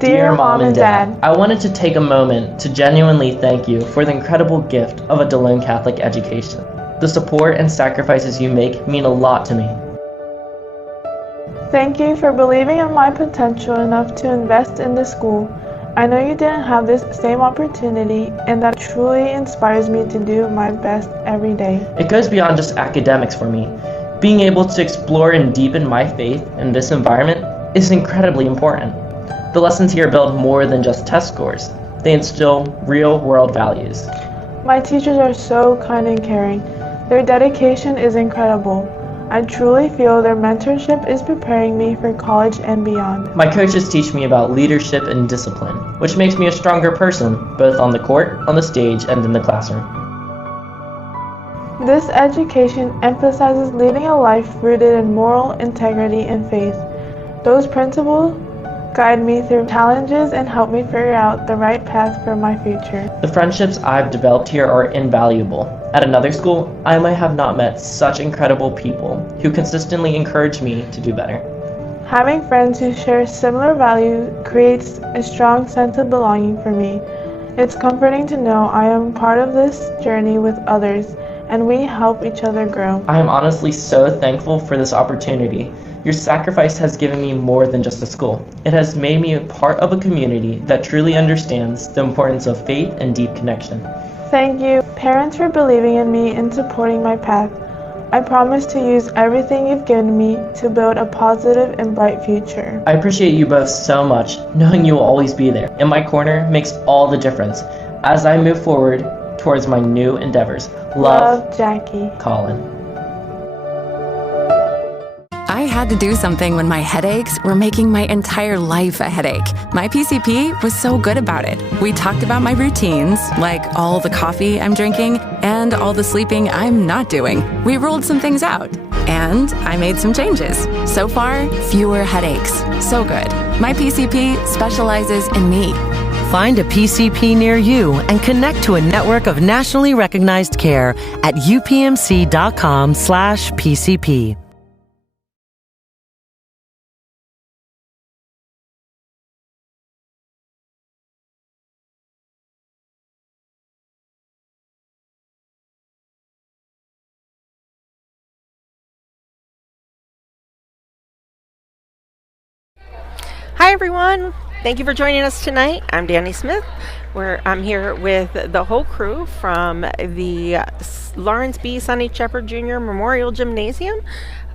Dear Mom and Dad, I wanted to take a moment to genuinely thank you for the incredible gift of a Delone Catholic education. The support and sacrifices you make mean a lot to me. Thank you for believing in my potential enough to invest in this school. I know you didn't have this same opportunity, and that truly inspires me to do my best every day. It goes beyond just academics for me. Being able to explore and deepen my faith in this environment is incredibly important. The lessons here build more than just test scores. They instill real-world values. My teachers are so kind and caring. Their dedication is incredible. I truly feel their mentorship is preparing me for college and beyond. My coaches teach me about leadership and discipline, which makes me a stronger person, both on the court, on the stage, and in the classroom. This education emphasizes leading a life rooted in moral integrity and faith. Those principles guide me through challenges and help me figure out the right path for my future. The friendships I've developed here are invaluable. At another school, I might have not met such incredible people who consistently encourage me to do better. Having friends who share similar values creates a strong sense of belonging for me. It's comforting to know I am part of this journey with others, and we help each other grow. I am honestly so thankful for this opportunity. Your sacrifice has given me more than just a school. It has made me a part of a community that truly understands the importance of faith and deep connection. Thank you, parents, for believing in me and supporting my path. I promise to use everything you've given me to build a positive and bright future. I appreciate you both so much. Knowing you will always be there in my corner makes all the difference as I move forward towards my new endeavors. Love, Jackie. Colin. I had to do something when my headaches were making my entire life a headache. My PCP was so good about it. We talked about my routines, like all the coffee I'm drinking and all the sleeping I'm not doing. We ruled some things out, and I made some changes. So far, fewer headaches. So good. My PCP specializes in me. Find a PCP near you and connect to a network of nationally recognized care at upmc.com/PCP. Hi everyone, thank you for joining us tonight. I'm Danny Smith. I'm here with the whole crew from the Lawrence B. SONNY Sheppard Jr. Memorial Gymnasium.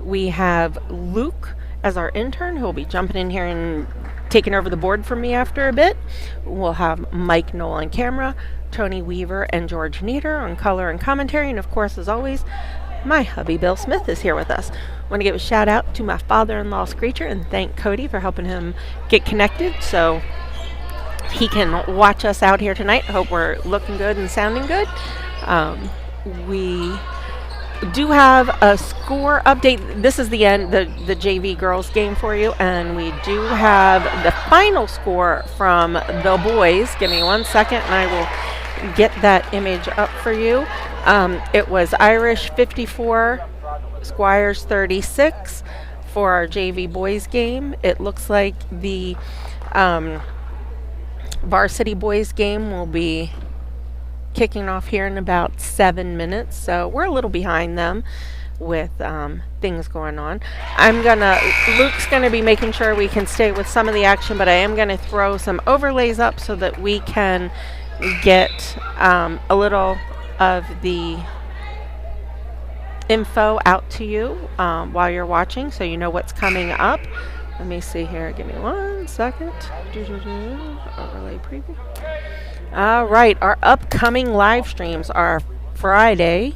We have Luke as our intern who will be jumping in here and taking over the board from me after a bit. We'll have Mike Knoll on camera, Tony Weaver and George Nieder on color and commentary, and of course, as always, my hubby Bill Smith is here with us. I want to give a shout out to my father-in-law Screecher and thank Cody for helping him get connected so he can watch us out here tonight. I hope we're looking good and sounding good. We do have a score update. This is the end, the JV girls game for you, and we do have the final score from the boys. Give me 1 second and I will get that image up for you. It was Irish 54, Squires 36 for our JV boys game. It looks like the varsity boys game will be kicking off here in about 7 minutes, so we're a little behind them with things going on. Luke's gonna be making sure we can stay with some of the action, but I am gonna throw some overlays up so that we can get a little of the info out to you while you're watching, so you know what's coming up. Let me see here. Give me 1 second. Overlay preview. All right, our upcoming live streams are Friday,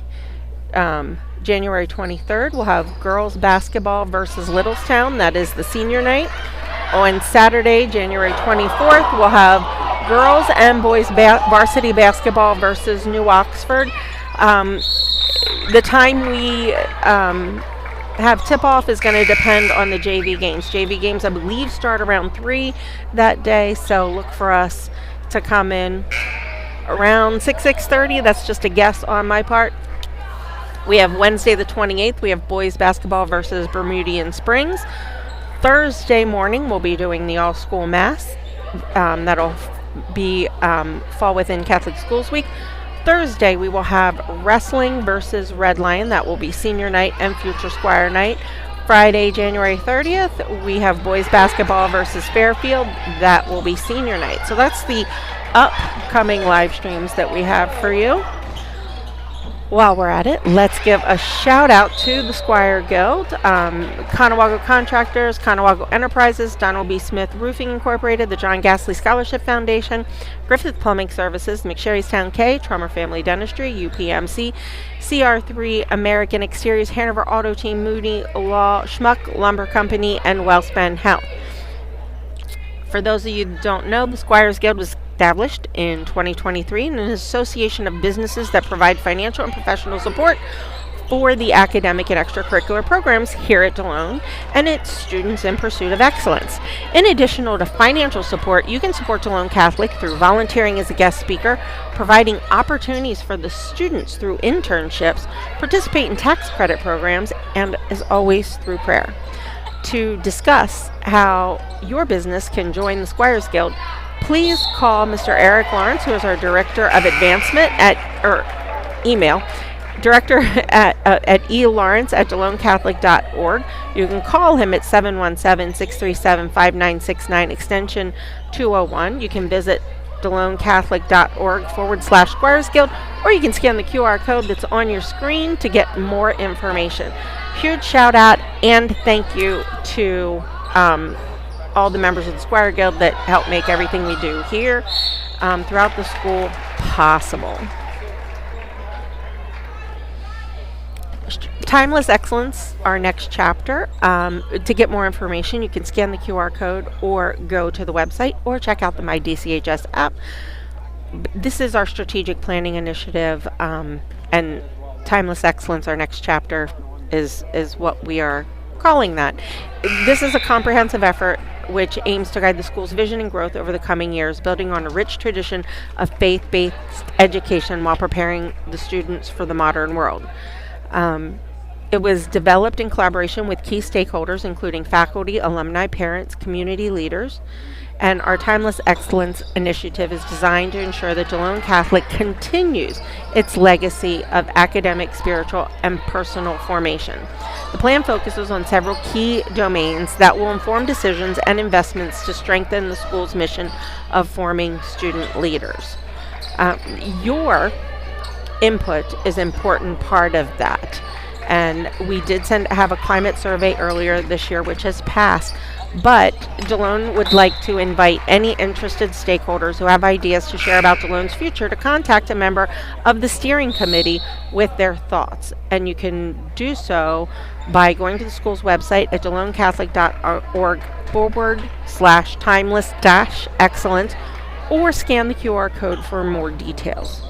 January 23rd. We'll have girls basketball versus Littlestown. That is the senior night. On Saturday, January 24th, we'll have girls and boys varsity basketball versus New Oxford. The time we have tip-off is going to depend on the JV games. JV games, I believe, start around 3 that day, so look for us to come in around 6:30. That's just a guess on my part. We have Wednesday the 28th. We have boys basketball versus Bermudian Springs. Thursday morning, we'll be doing the all-school mass. that'll be fall within Catholic Schools Week. Thursday, we will have wrestling versus Red Lion. That will be senior night and future Squire night. Friday, January 30th, we have boys basketball versus Fairfield. That will be senior night. So that's the upcoming live streams that we have for you. While we're at it, let's give a shout out to the Squire Guild, Conewago Contractors, Conewago Enterprises, Donald B. Smith Roofing Incorporated, the John Gastley Scholarship Foundation, Griffith Plumbing Services, McSherrystown K, Trauma Family Dentistry, UPMC, CR3, American Exteriors, Hanover Auto Team, Moody Law, Schmuck Lumber Company, and Wellspan Health. For those of you who don't know, the Squires Guild was established in 2023 in an association of businesses that provide financial and professional support for the academic and extracurricular programs here at Delone and its students in pursuit of excellence. In addition to financial support, you can support Delone Catholic through volunteering as a guest speaker, providing opportunities for the students through internships, participate in tax credit programs, and as always through prayer. To discuss how your business can join the Squires Guild, please call Mr. Eric Lawrence, who is our Director of Advancement email, director at elawrence@DeloneCatholic.org. You can call him at 717-637-5969, extension 201. You can visit DeloneCatholic.org/Squires Guild, or you can scan the QR code that's on your screen to get more information. Huge shout out and thank you to all the members of the Squire Guild that help make everything we do here throughout the school possible. Timeless Excellence, our next chapter. To get more information, you can scan the QR code or go to the website or check out the My DCHS app. This is our strategic planning initiative, and Timeless Excellence, our next chapter, is what we are calling that. This is a comprehensive effort which aims to guide the school's vision and growth over the coming years, building on a rich tradition of faith-based education while preparing the students for the modern world. It was developed in collaboration with key stakeholders, including faculty, alumni, parents, community leaders, and our Timeless Excellence initiative is designed to ensure that Delone Catholic continues its legacy of academic, spiritual, and personal formation. The plan focuses on several key domains that will inform decisions and investments to strengthen the school's mission of forming student leaders. Your input is an important part of that. And we did have a climate survey earlier this year, which has passed. But Delone would like to invite any interested stakeholders who have ideas to share about Delone's future to contact a member of the steering committee with their thoughts. And you can do so by going to the school's website at DeloneCatholic.org/timeless-excellence or scan the QR code for more details.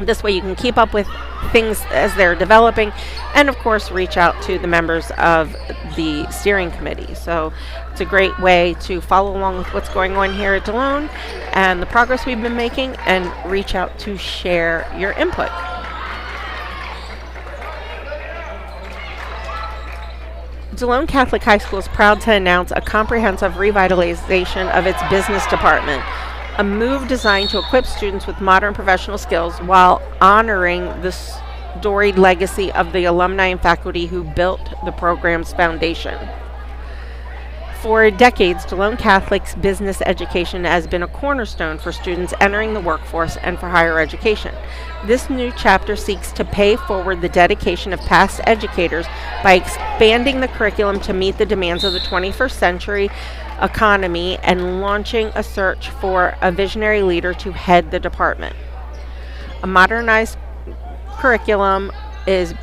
This way you can keep up with things as they're developing and, of course, reach out to the members of the steering committee. So it's a great way to follow along with what's going on here at Delone and the progress we've been making and reach out to share your input. Delone Catholic High School is proud to announce a comprehensive revitalization of its business department, a move designed to equip students with modern professional skills while honoring the storied legacy of the alumni and faculty who built the program's foundation. For decades, Delone Catholic's business education has been a cornerstone for students entering the workforce and for higher education. This new chapter seeks to pay forward the dedication of past educators by expanding the curriculum to meet the demands of the 21st century economy and launching a search for a visionary leader to head the department. A modernized curriculum is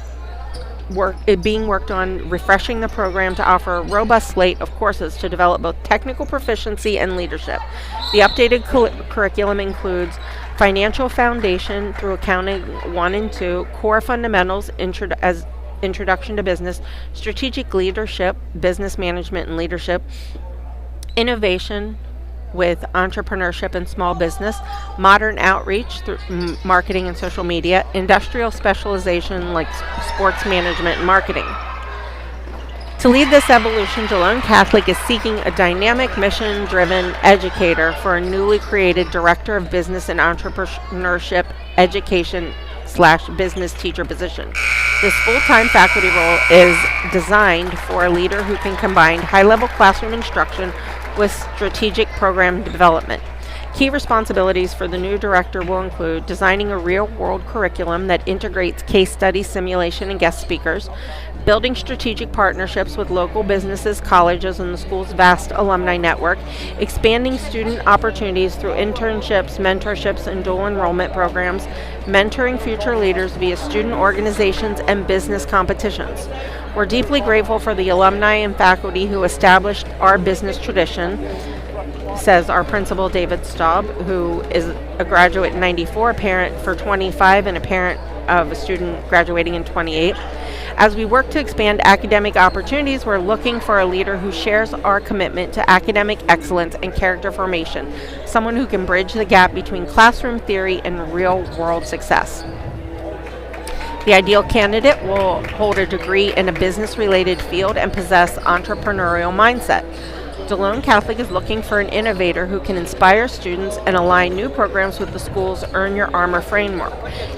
being worked on, refreshing the program to offer a robust slate of courses to develop both technical proficiency and leadership. The updated curriculum includes financial foundation through accounting 1 and 2, core fundamentals as introduction to business, strategic leadership, business management and leadership, innovation with entrepreneurship and small business, modern outreach through marketing and social media, industrial specialization like sports management and marketing. To lead this evolution, Delone Catholic is seeking a dynamic, mission-driven educator for a newly created Director of Business and Entrepreneurship Education / business teacher position. This full-time faculty role is designed for a leader who can combine high-level classroom instruction with strategic program development. Key responsibilities for the new director will include designing a real-world curriculum that integrates case study, simulation, and guest speakers, building strategic partnerships with local businesses, colleges, and the school's vast alumni network, expanding student opportunities through internships, mentorships, and dual enrollment programs, mentoring future leaders via student organizations and business competitions. We're deeply grateful for the alumni and faculty who established our business tradition, says our principal, David Staub, who is a graduate in 94, a parent for 25, and a parent of a student graduating in 28. As we work to expand academic opportunities, we're looking for a leader who shares our commitment to academic excellence and character formation, someone who can bridge the gap between classroom theory and real-world success. The ideal candidate will hold a degree in a business-related field and possess entrepreneurial mindset. Delone Catholic is looking for an innovator who can inspire students and align new programs with the school's Earn Your Armor framework,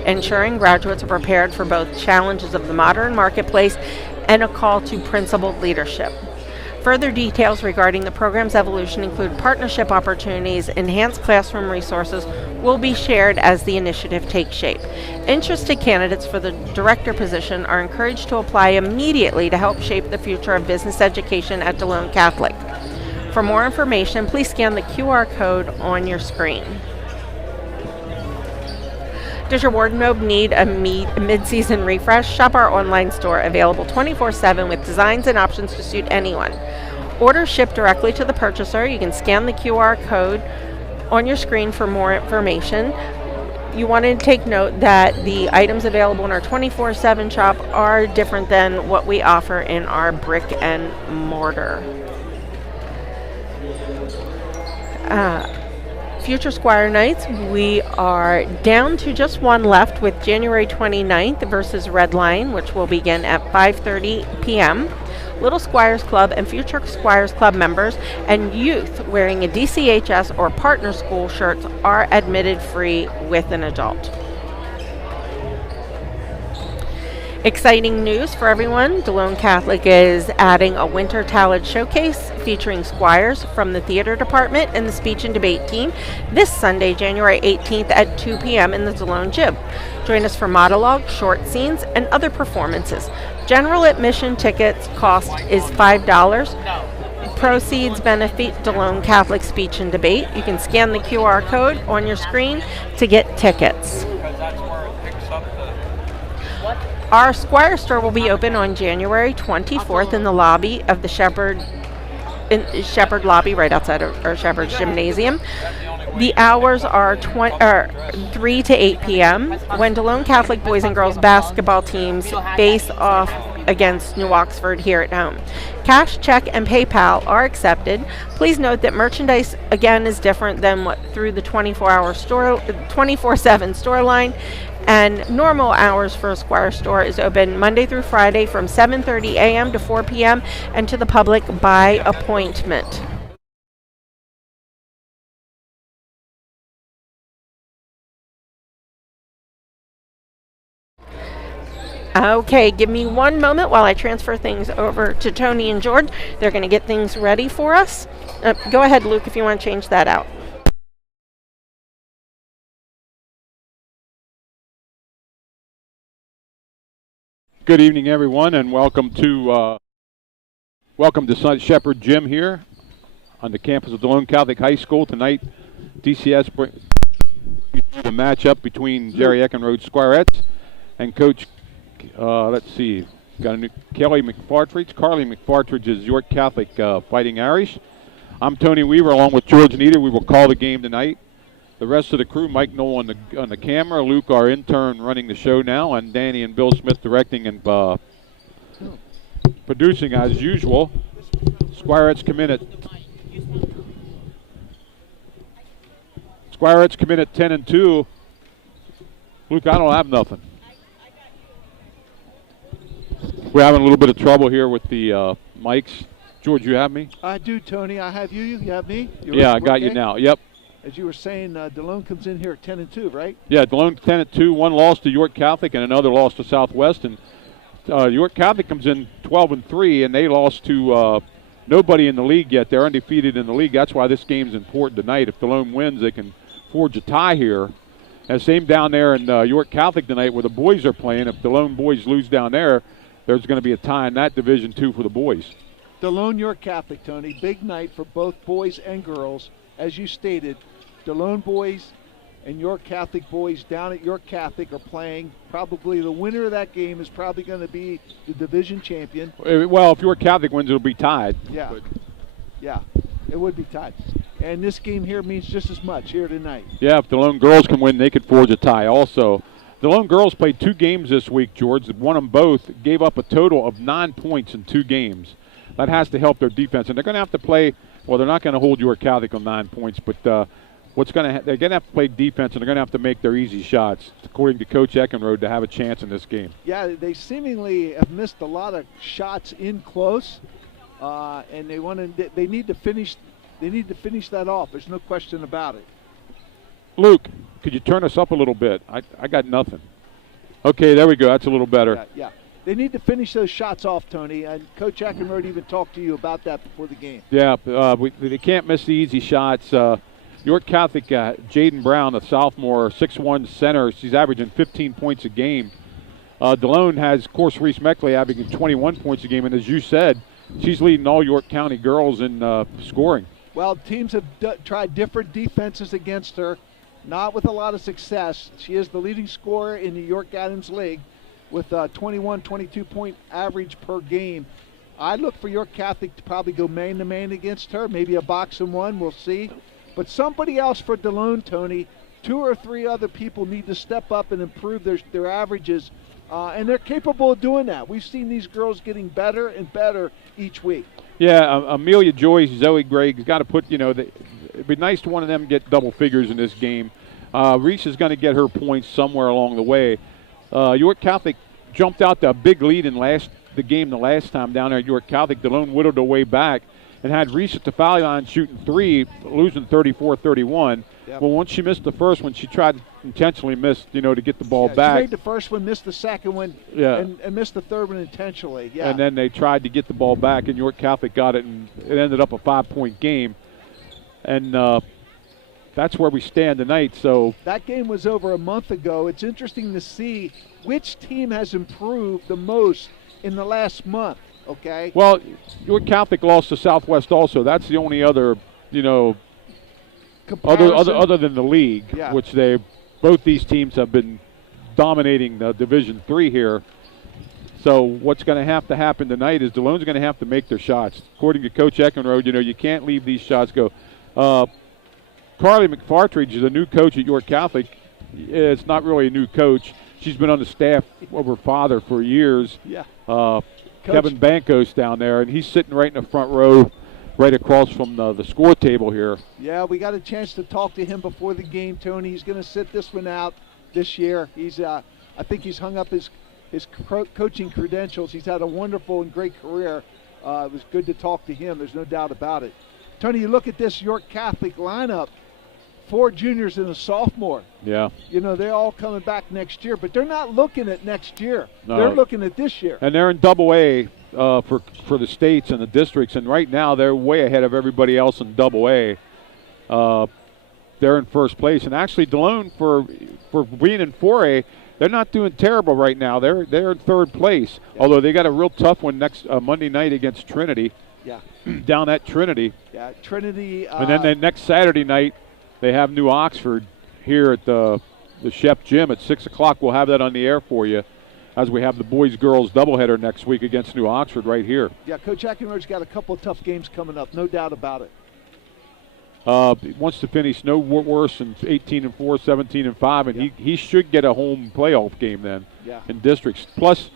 ensuring graduates are prepared for both challenges of the modern marketplace and a call to principled leadership. Further details regarding the program's evolution include partnership opportunities, enhanced classroom resources will be shared as the initiative takes shape. Interested candidates for the director position are encouraged to apply immediately to help shape the future of business education at Delone Catholic. For more information, please scan the QR code on your screen. Does your wardrobe need a mid-season refresh? Shop our online store, available 24/7 with designs and options to suit anyone. Orders ship directly to the purchaser. You can scan the QR code on your screen for more information. You want to take note that the items available in our 24/7 shop are different than what we offer in our brick and mortar. Future Squire Nights, we are down to just one left with January 29th versus Red Line, which will begin at 5:30 p.m. Little Squires Club and Future Squires Club members and youth wearing a DCHS or partner school shirts are admitted free with an adult. Exciting news for everyone. Delone Catholic is adding a winter talent showcase featuring squires from the theater department and the speech and debate team this Sunday, January 18th at 2 p.m. in the Delone Gym. Join us for monologue, short scenes, and other performances. General admission tickets cost is $5. Proceeds benefit Delone Catholic Speech and Debate. You can scan the QR code on your screen to get tickets. Our Squire store will be open on January 24th in the lobby of the Shepherd lobby right outside of our Shepherd's Gymnasium. The hours are 3 to 8 p.m. when Delone Catholic boys and girls basketball teams face off against New Oxford here at home. Cash, check, and PayPal are accepted. Please note that merchandise again is different than what through the 24/7 store line. And normal hours for a Squire store is open Monday through Friday from 7:30 a.m. to 4 p.m. and to the public by appointment. Okay, give me one moment while I transfer things over to Tony and George. They're going to get things ready for us. Go ahead, Luke, if you want to change that out. Good evening, everyone, and welcome to Shepherd Gym here on the campus of Delone Catholic High School. Tonight, DCS brings the matchup between Jerry Eckenrode Squirettes and Coach, let's see, got a new Carly McPartridge is York Catholic Fighting Irish. I'm Tony Weaver, along with George Nieder. We will call the game tonight. The rest of the crew, Mike Knoll on the camera, Luke, our intern, running the show now, and Danny and Bill Smith directing and producing as usual. Squirettes come in at 10-2. Luke, I don't have nothing. We're having a little bit of trouble here with the mics. George, you have me? I do, Tony. I have you. You have me? Yeah, I got you now. Yep. As you were saying, Delone comes in here at 10-2, right? Yeah, Delone 10-2, one loss to York Catholic and another loss to Southwest. And York Catholic comes in 12-3, and they lost to nobody in the league yet. They're undefeated in the league. That's why this game's important tonight. If Delone wins, they can forge a tie here. And same down there in York Catholic tonight where the boys are playing. If Delone boys lose down there, there's going to be a tie in that Division II for the boys. Delone York Catholic, Tony. Big night for both boys and girls. As you stated, Delone boys and York Catholic boys down at York Catholic are playing. Probably the winner of that game is probably going to be the division champion. Well, if York Catholic wins, it'll be tied. Yeah. Yeah, it would be tied. And this game here means just as much here tonight. Yeah, if the Delone girls can win, they could forge a tie also. The Delone girls played 2 games this week, George. Won them both, gave up a total of 9 points in 2 games. That has to help their defense. And they're going to have to play, well, they're not going to hold York Catholic on 9 points, but they're going to have to play defense, and they're going to have to make their easy shots, according to Coach Eckenrode, to have a chance in this game. Yeah, they seemingly have missed a lot of shots in close, and they need to finish that off. There's no question about it. Luke, could you turn us up a little bit? I got nothing. Okay, there we go. That's a little better. Yeah. They need to finish those shots off, Tony, and Coach Eckenrode even talked to you about that before the game. Yeah, they can't miss the easy shots. York Catholic, Jaden Brown, a sophomore, 6'1" center. She's averaging 15 points a game. Delone has, of course, Reese Meckley averaging 21 points a game. And as you said, she's leading all York County girls in scoring. Well, teams have tried different defenses against her, not with a lot of success. She is the leading scorer in the York Adams League with a 21, 22-point average per game. I look for York Catholic to probably go man-to-man against her, maybe a box-and-one. We'll see. But somebody else for Delone, Tony, 2 or 3 other people need to step up and improve their averages, and they're capable of doing that. We've seen these girls getting better and better each week. Yeah, Amelia Joyce, Zoe Gregg, got to put, it'd be nice to one of them get double figures in this game. Reese is going to get her points somewhere along the way. York Catholic jumped out to a big lead in the game the last time down there at York Catholic. Delone whittled her way back and had Reese at the foul line shooting 3, losing 34-31. Yep. Well, once she missed the first one, she tried to intentionally miss, to get the ball back. She made the first one, missed the second one, and missed the third one intentionally. Yeah. And then they tried to get the ball back, and York Catholic got it, and it ended up a 5-point game. And that's where we stand tonight. So that game was over a month ago. It's interesting to see which team has improved the most in the last month. Okay. Well, York Catholic lost to Southwest also. That's the only other, other than the league, which both these teams have been dominating Division III here. So what's going to have to happen tonight is Delone's going to have to make their shots. According to Coach Eckenrode, you can't leave these shots go. Carly McFartridge is a new coach at York Catholic. It's not really a new coach. She's been on the staff of her father for years. Yeah. Kevin Bankos down there, and he's sitting right in the front row, right across from the score table here. Yeah, we got a chance to talk to him before the game, Tony. He's going to sit this one out this year. I think he's hung up his coaching credentials. He's had a wonderful and great career. It was good to talk to him. There's no doubt about it. Tony, you look at this York Catholic lineup, 4 juniors and a sophomore. Yeah. They're all coming back next year, but they're not looking at next year. No. They're looking at this year. And they're in Double A for the states and the districts, and right now they're way ahead of everybody else in Double A. They're in first place, and actually Delone for being in 4A, they're not doing terrible right now. They're in third place, although they got a real tough one next Monday night against Trinity. Yeah. Down at Trinity. Yeah, Trinity. And then next Saturday night, they have New Oxford here at the Shep Gym at 6 o'clock. We'll have that on the air for you as we have the boys-girls doubleheader next week against New Oxford right here. Yeah, Coach Eckenrode's got a couple of tough games coming up, no doubt about it. He wants to finish no worse than 18-4, 17-5, and he should get a home playoff game then in districts. Plus,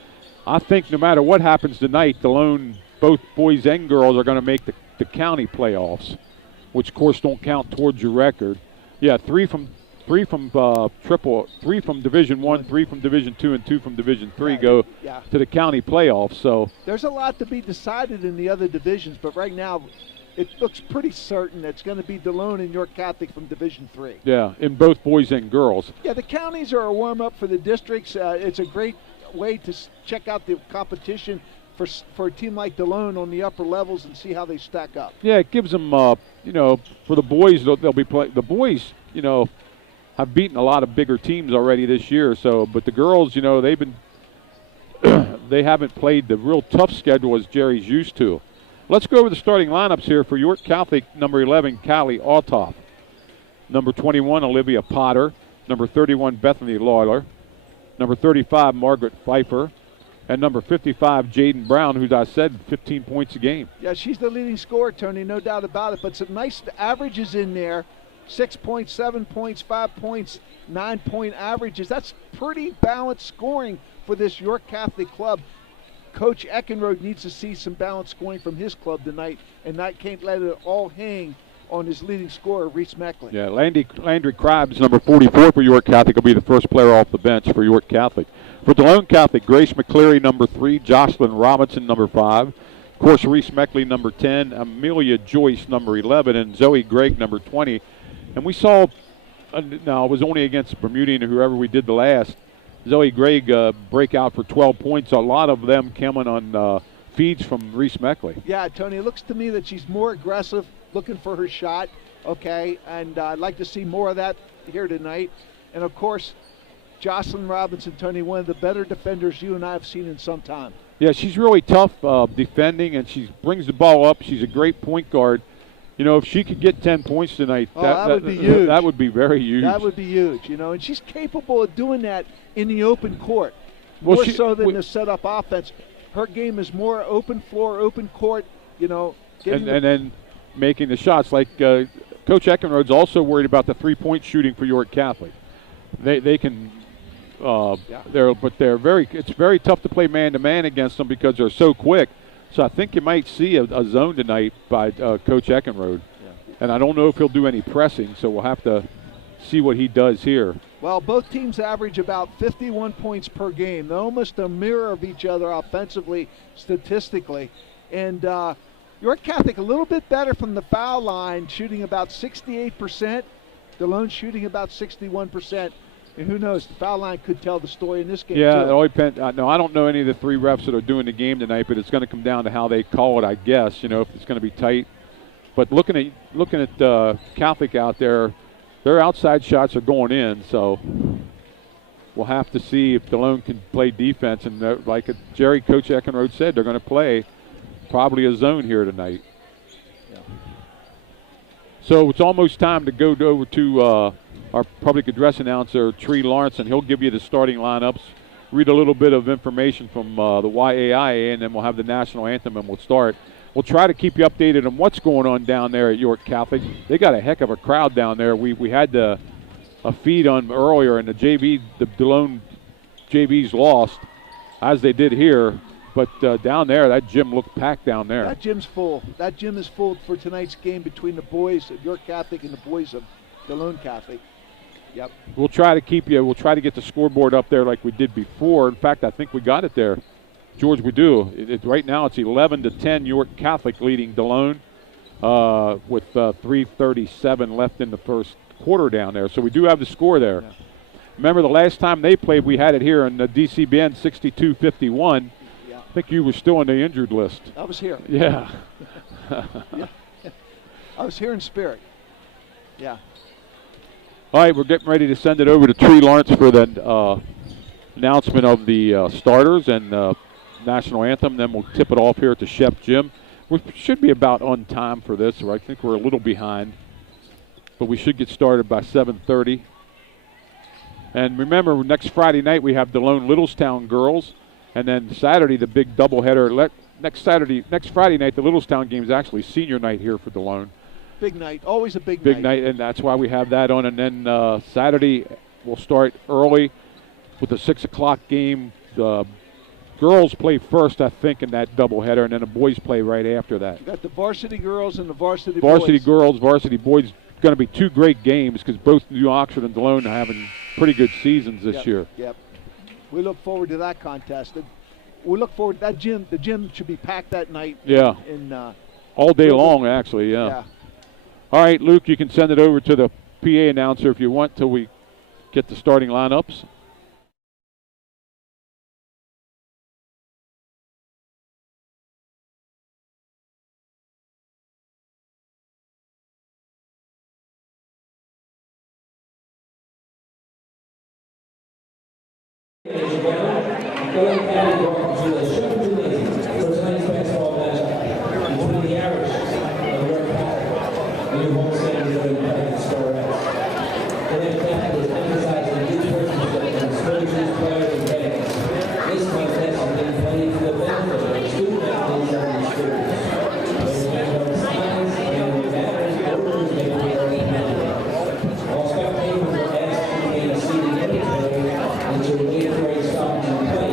I think no matter what happens tonight, Delone, both boys and girls, are going to make the county playoffs, which, of course, don't count towards your record. Yeah, three from 3 from three from Division I, 3 from Division II, and 2 from Division III go to the county playoffs. So there's a lot to be decided in the other divisions, but right now it looks pretty certain it's going to be Delone and York Catholic from Division III. Yeah, in both boys and girls. Yeah, the counties are a warm-up for the districts. It's a great way to check out the competition for a team like Delone on the upper levels and see how they stack up. Yeah, it gives them, for the boys, they'll be playing. The boys, have beaten a lot of bigger teams already this year. So, but the girls, they've been, they haven't played the real tough schedule as Jerry's used to. Let's go over the starting lineups here for York Catholic. Number 11, Callie Autoff. Number 21, Olivia Potter. Number 31, Bethany Lawler. Number 35, Margaret Pfeiffer. And number 55, Jaden Brown, who I said 15 points a game. Yeah, she's the leading scorer, Tony, no doubt about it. But some nice averages in there. 6 points, 7 points, 5 points, 9-point averages. That's pretty balanced scoring for this York Catholic club. Coach Eckenrode needs to see some balanced scoring from his club tonight, and that can't let it all hang on his leading scorer, Reese Mecklin. Yeah, Landry Krabs, number 44 for York Catholic, will be the first player off the bench for York Catholic. For Delone Catholic, Grace McCleary, number 3, Jocelyn Robinson, number 5. Of course, Reese Meckley, number 10, Amelia Joyce, number 11, and Zoe Gregg, number 20. And we saw, now it was only against Bermudian or whoever we did the last, Zoe Gregg break out for 12 points. A lot of them coming on feeds from Reese Meckley. Yeah, Tony, it looks to me that she's more aggressive, looking for her shot, okay, and I'd like to see more of that here tonight. And, of course, Jocelyn Robinson, Tony, one of the better defenders you and I have seen in some time. Yeah, she's really tough defending, and she brings the ball up. She's a great point guard. If she could get 10 points tonight, that would be huge. That would be very huge. That would be huge, and she's capable of doing that in the open court, more so than the set-up offense. Her game is more open floor, open court, and then making the shots. Like Coach Eckenrode's also worried about the three-point shooting for York Catholic. They can, it's very tough to play man-to-man against them because they're so quick. So I think you might see a zone tonight by Coach Eckenrode. Yeah. And I don't know if he'll do any pressing, so we'll have to see what he does here. Well, both teams average about 51 points per game. They're almost a mirror of each other offensively, statistically. And York Catholic a little bit better from the foul line, shooting about 68%. Delone shooting about 61%. And who knows, the foul line could tell the story in this game, yeah, too. It all depends. No, I don't know any of the three refs that are doing the game tonight, but it's going to come down to how they call it, I guess, if it's going to be tight. But looking at Catholic out there, their outside shots are going in, so we'll have to see if Delone can play defense. And like Coach Eckenrode said, they're going to play probably a zone here tonight. Yeah. So it's almost time to go over to our public address announcer, Tree Lawrence, and he'll give you the starting lineups, read a little bit of information from the YAIA, and then we'll have the national anthem and we'll start. We'll try to keep you updated on what's going on down there at York Catholic. They got a heck of a crowd down there. We had a feed on earlier, and the Delone JVs lost, as they did here. But down there, that gym looked packed down there. That gym's full. That gym is full for tonight's game between the boys of York Catholic and the boys of Delone Catholic. Yep. We'll try to get the scoreboard up there like we did before. In fact, I think we got it there. George, we do. Right now it's 11-10 York Catholic leading Delone with 3:37 left in the first quarter down there. So we do have the score there. Yeah. Remember the last time they played, we had it here in the DCBN 62-51. Yeah. I think you were still on the injured list. I was here. Yeah. Yeah. I was here in spirit. Yeah. All right, we're getting ready to send it over to Tree Lawrence for the announcement of the starters and national anthem. Then we'll tip it off here at the Shep Gym. We should be about on time for this, or I think we're a little behind. But we should get started by 7:30. And remember, next Friday night we have Delone Littlestown girls. And then Saturday, the big doubleheader. Next Friday night, the Littlestown game is actually senior night here for Delone. Big night, always a big night, and that's why we have that on. And then Saturday we'll start early with the 6 o'clock game. The girls play first, I think, in that doubleheader, and then the boys play right after that. You got the varsity girls and the varsity boys. Varsity girls, varsity boys going to be two great games because both New Oxford and Delone are having pretty good seasons this year. Yep. We look forward to that contest. We look forward to that gym. The gym should be packed that night. Yeah. All day long, actually, yeah. All right, Luke, you can send it over to the PA announcer if you want till we get the starting lineups. Delone County welcomes you to the SHEPPARD Gymnasium for tonight's basketball matchup between the Irish of York Catholic and your homestanding Delone County Squarettes. Delone Catholic is emphasizing youth sportsmanship and exposures, players, and fans. This contest is being played for the benefit of the student athletes of these schools. Players can wear signs and with banners or newspaper paraphernalia. All spectators are asked to gain a seat in any play until the eighth grade stops and play.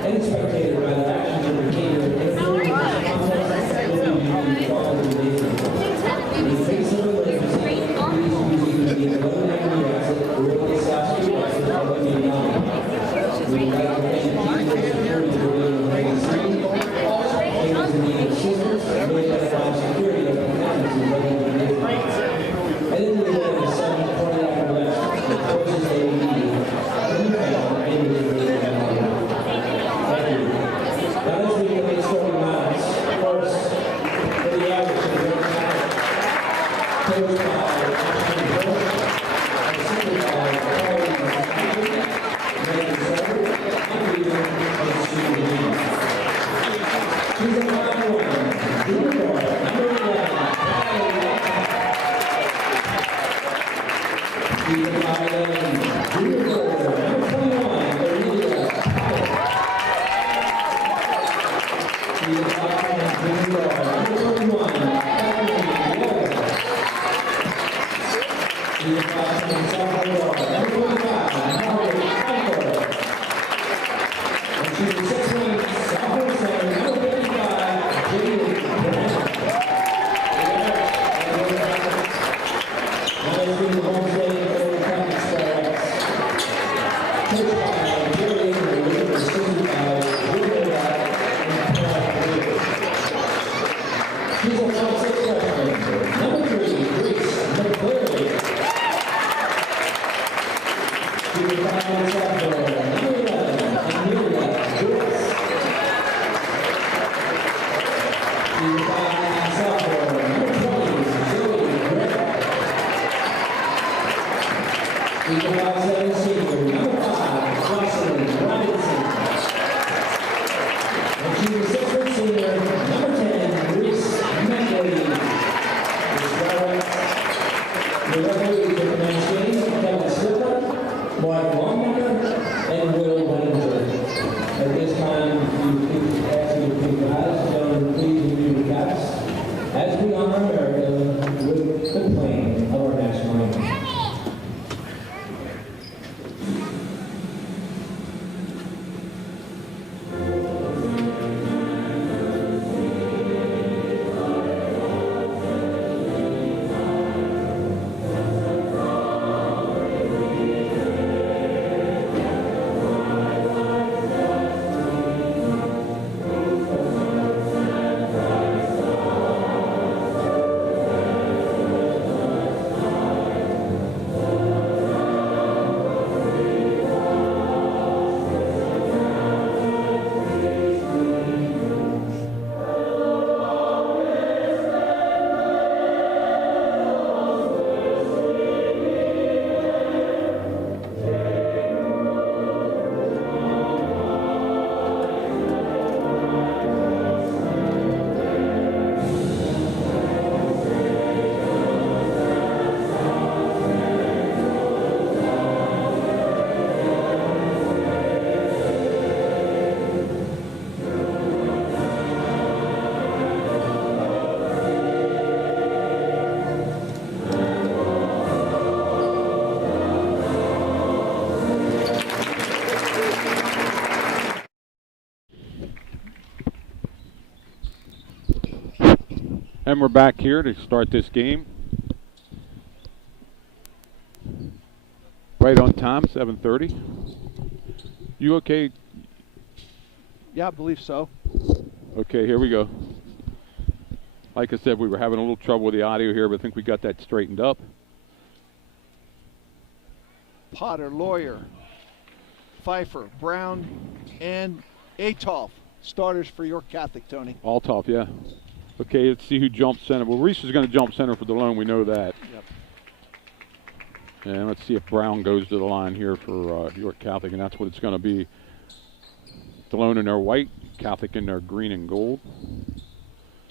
Any spectator by their actions or behavior interfering with the contest will be involved in the game. In case of emergency, please use the Delone Avenue exit or the South Street exit of the main line. We would like to thank people for security for being ready to see. All spectators in need of assistance may identify security of the emergency ready to be able. And in the event of a sudden cardiac arrest, the closest AED can be found in the now let's begin the starting lines. First, for the Irish of York Catholic, coached by Ashley Bush, assisted by Carly McSherrystown, Megan Server, and Rita and Sue Lee. She's a 5'1", junior guard, number 11, she's a 5'11", junior guard, number 21, Olivia Powell. She's a 5'1", junior guard, number 21, Kathleen Lowe. She's a 5'1", sophomore guard, number 25, Margaret Michael. And she's a 6'1", sophomore center, number 55, Jade Brown. Now let's bring the homestanding Delone County Squarettes. Coached by Jerry Inglewood, assisted by William Wright and Paul Lewis. She's a 5'6" freshman. Number 3, Grace McCleary. She's a 5'1" sophomore. Number 11, Amelia Joyce. She's a 5'9" sophomore. Number 20, Zoe Gray. She's a 5'7" senior. Number 5, Jocelyn Robinson. And she's a 6' senior. Number 10, Reese McLean. The referees for tonight's game, Kevin Slipper, Mark Longnecker, and Will Winninger. At this time, we ask you to please rise. Gentlemen, please review the caps as we honor America with the playing of our national anthem. And we're back here to start this game. Right on time, 7:30. You okay? Yeah, I believe so. Okay, here we go. Like I said, we were having a little trouble with the audio here, but I think we got that straightened up. Potter, Lawyer, Pfeiffer, Brown, and Atoff. Starters for York Catholic, Tony. Altoff, yeah. Okay, let's see who jumps center. Well, Reese is going to jump center for Delone. We know that. Yep. And let's see if Brown goes to the line here for York Catholic, and that's what it's going to be. Delone in their white, Catholic in their green and gold.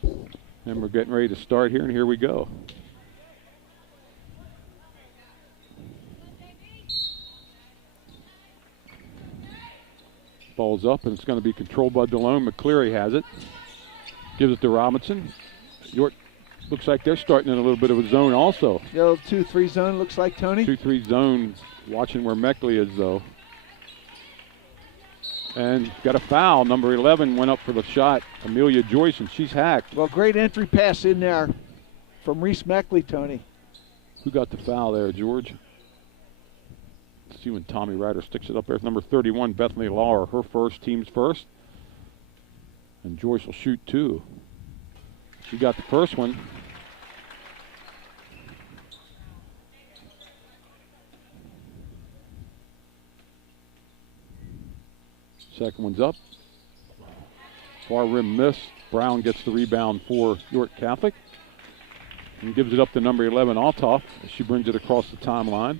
And we're getting ready to start here, and here we go. Ball's up, and it's going to be controlled by Delone. McCleary has it. Gives it to Robinson. York looks like they're starting in a little bit of a zone also. The old 2-3 zone looks like, Tony. 2-3 zone, watching where Meckley is, though. And got a foul. Number 11 went up for the shot. Amelia Joyce, and she's hacked. Well, great entry pass in there from Reese Meckley, Tony. Who got the foul there, George? Let's see when Tommy Ryder sticks it up there. It's number 31, Bethany Lawler, her first, team's first. And Joyce will shoot two. She got the first one. Second one's up. Far rim miss. Brown gets the rebound for York Catholic. And gives it up to number 11, Altoff, as she brings it across the timeline.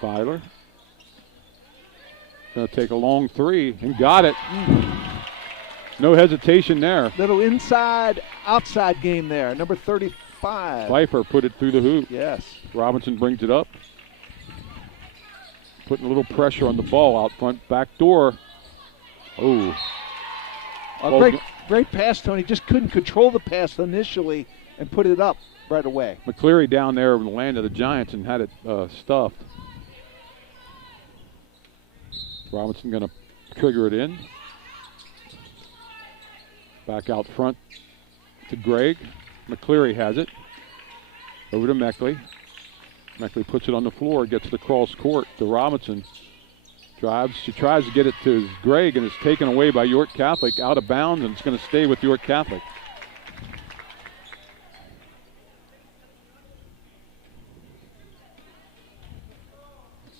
Filer. Going to take a long three and got it. No hesitation there. Little inside, outside game there. Number 35. Pfeiffer put it through the hoop. Yes. Robinson brings it up. Putting a little pressure on the ball out front. Back door. Oh. Great pass, Tony. Just couldn't control the pass initially and put it up right away. McCleary down there in the land of the Giants and had it stuffed. Robinson going to trigger it in. Back out front to Gregg. McCleary has it. Over to Meckley. Meckley puts it on the floor, gets it across court to Robinson. Drives. She tries to get it to Gregg, and it's taken away by York Catholic, out of bounds, and it's going to stay with York Catholic.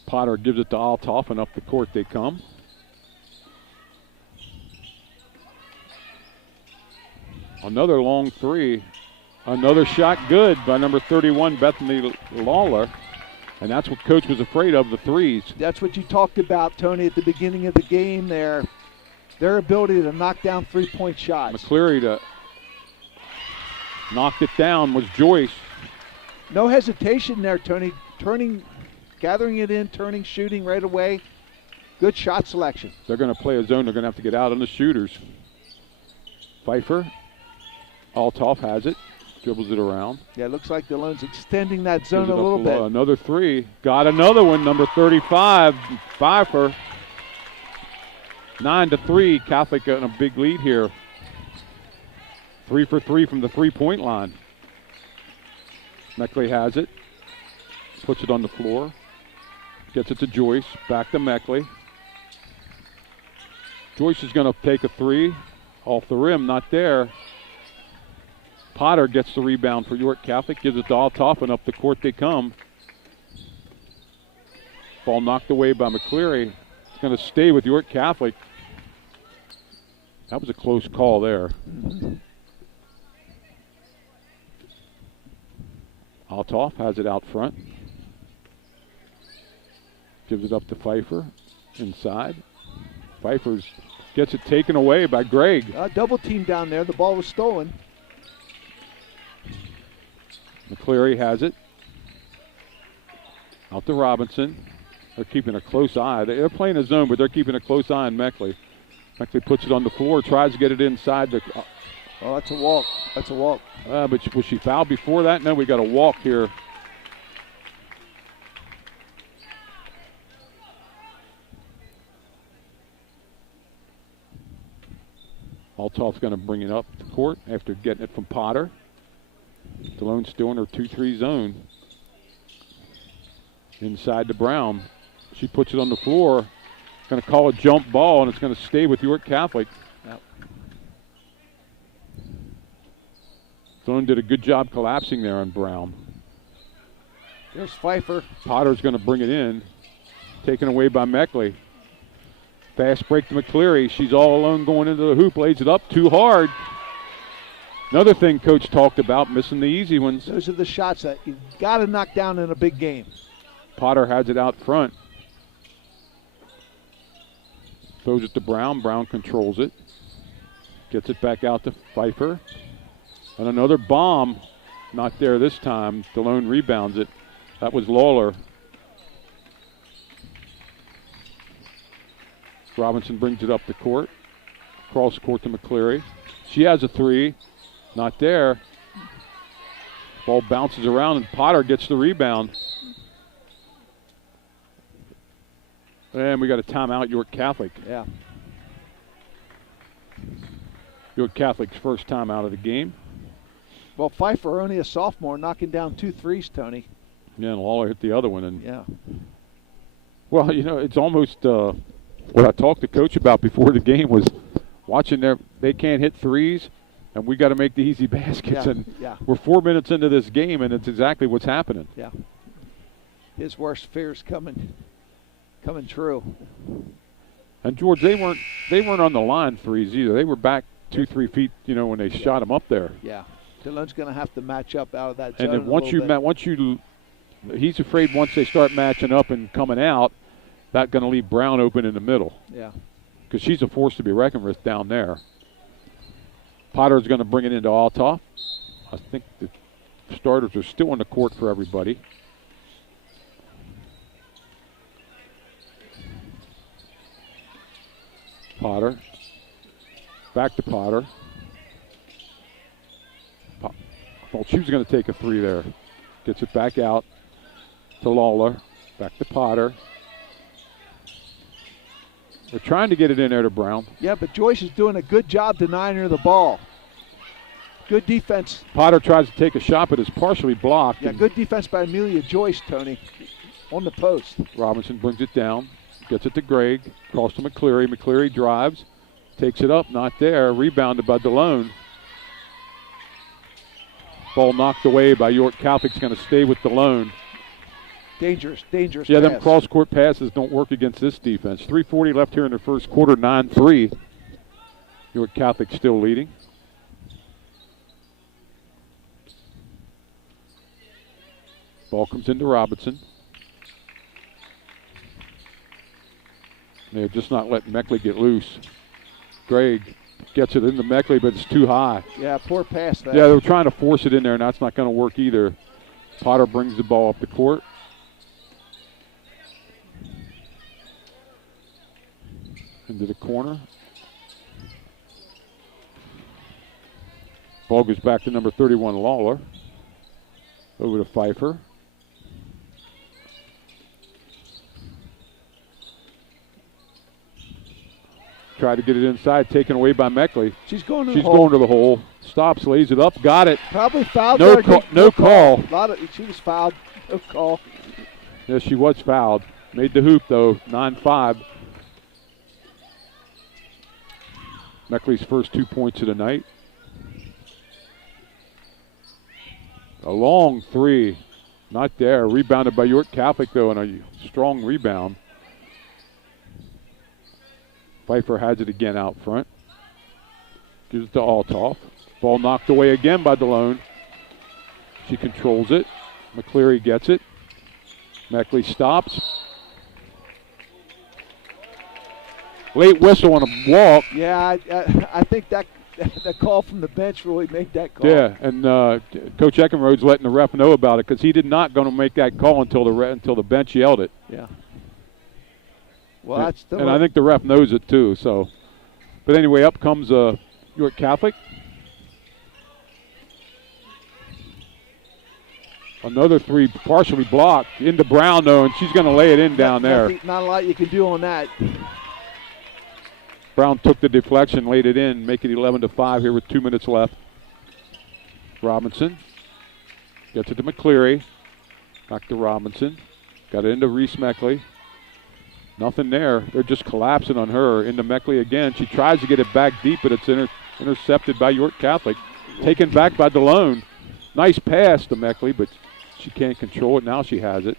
Potter gives it to Altoff, and up the court they come. Another long three. Another shot good by number 31, Bethany Lawler. And that's what Coach was afraid of, the threes. That's what you talked about, Tony, at the beginning of the game there. Their ability to knock down three-point shots. McCleary to knocked it down was Joyce. No hesitation there, Tony. Gathering it in, turning, shooting right away. Good shot selection. They're going to play a zone. They're going to have to get out on the shooters. Pfeiffer. Altoff has it. Dribbles it around. Yeah, it looks like Delone's extending that zone a little bit. Another three. Got another one. Number 35, Pfeiffer. 9-3. Catholic got a big lead here. 3 for 3 from the three-point line. Meckley has it. Puts it on the floor. Gets it to Joyce. Back to Meckley. Joyce is going to take a three. Off the rim. Not there. Potter gets the rebound for York Catholic. Gives it to Altoff, and up the court they come. Ball knocked away by McCleary. It's going to stay with York Catholic. That was a close call there. Altoff has it out front. Gives it up to Pfeiffer inside. Pfeiffer gets it taken away by Gregg. Double team down there. The ball was stolen. McCleary has it. Out to Robinson. They're keeping a close eye. They're playing a zone, but they're keeping a close eye on Meckley. Meckley puts it on the floor, tries to get it inside. Oh, that's a walk. That's a walk. But was she fouled before that? No, we got a walk here. Altoff's going to bring it up the court after getting it from Potter. Delone still in her 2-3 zone. Inside to Brown. She puts it on the floor. Going to call a jump ball, and it's going to stay with York Catholic. Yep. Delone did a good job collapsing there on Brown. There's Pfeiffer. Potter's going to bring it in. Taken away by Meckley. Fast break to McCleary. She's all alone going into the hoop. Lays it up too hard. Another thing Coach talked about, missing the easy ones. Those are the shots that you got to knock down in a big game. Potter has it out front. Throws it to Brown. Brown controls it. Gets it back out to Pfeiffer. And another bomb. Not there this time. Delone rebounds it. That was Lawler. Robinson brings it up the court. Cross court to McCleary. She has a three. Not there. Ball bounces around and Potter gets the rebound. And we got a timeout, York Catholic. Yeah. York Catholic's first time out of the game. Well, Pfeiffer, only a sophomore, knocking down 2 threes, Tony. Yeah, and Lawler hit the other one. And yeah. Well, you know, it's almost what I talked to Coach about before the game was watching they can't hit threes, and we got to make the easy baskets. Yeah. And yeah. we're 4 minutes into this game, and it's exactly what's happening. Yeah. His worst fears coming true. And George, they weren't on the line threes either. They were back 2-3 feet, you know, when they shot them up there. Yeah. Delone's going to have to match up out of that zone. And then he's afraid once they start matching up and coming out, that's going to leave Brown open in the middle. Yeah. Because she's a force to be reckoned with down there. Potter's going to bring it into Altoff. I think the starters are still on the court for everybody. Potter. Back to Potter. Well, she was going to take a three there. Gets it back out to Lawler. Back to Potter. They're trying to get it in there to Brown. Yeah, but Joyce is doing a good job denying her the ball. Good defense. Potter tries to take a shot, but it's partially blocked. Yeah, good defense by Amelia Joyce, Tony, on the post. Robinson brings it down. Gets it to Gregg. Cross to McCleary. McCleary drives. Takes it up. Not there. Rebounded by Delone. Ball knocked away by York Catholic's going to stay with Delone. Dangerous Yeah, pass. them cross-court passes don't work against this defense. 3:40 left here in the first quarter, 9-3. York Catholic still leading. Ball comes into Robinson. They're just not letting Meckley get loose. Gregg gets it into Meckley, but it's too high. Yeah, poor pass there. Yeah, they were trying to force it in there, and that's not going to work either. Potter brings the ball up the court. Into the corner. Ball goes back to number 31, Lawler. Over to Pfeiffer. Tried to get it inside, taken away by Meckley. She's going to the hole. Stops, lays it up, got it. Probably fouled. No call. She was fouled. No call. Yes, she was fouled. Made the hoop, though, 9-5. Meckley's first 2 points of the night. A long three. Not there. Rebounded by York Catholic, though, and a strong rebound. Pfeiffer has it again out front. Gives it to Altoff. Ball knocked away again by Delone. She controls it. McCleary gets it. Meckley stops. Late whistle on a walk. Yeah, I think that call from the bench really made that call. Yeah, and Coach Eckenrode's letting the ref know about it because he did not going to make that call until the bench yelled it. Yeah. Well, that's still. And I think the ref knows it too. So, but anyway, up comes York Catholic. Another three partially blocked into Brown though, and she's going to lay it in down there. Not a lot you can do on that. Brown took the deflection, laid it in, make it 11-5 here with 2 minutes left. Robinson gets it to McCleary. Back to Robinson. Got it into Reese Meckley. Nothing there. They're just collapsing on her. Into Meckley again. She tries to get it back deep, but it's intercepted by York Catholic. Taken back by Delone. Nice pass to Meckley, but she can't control it. Now she has it.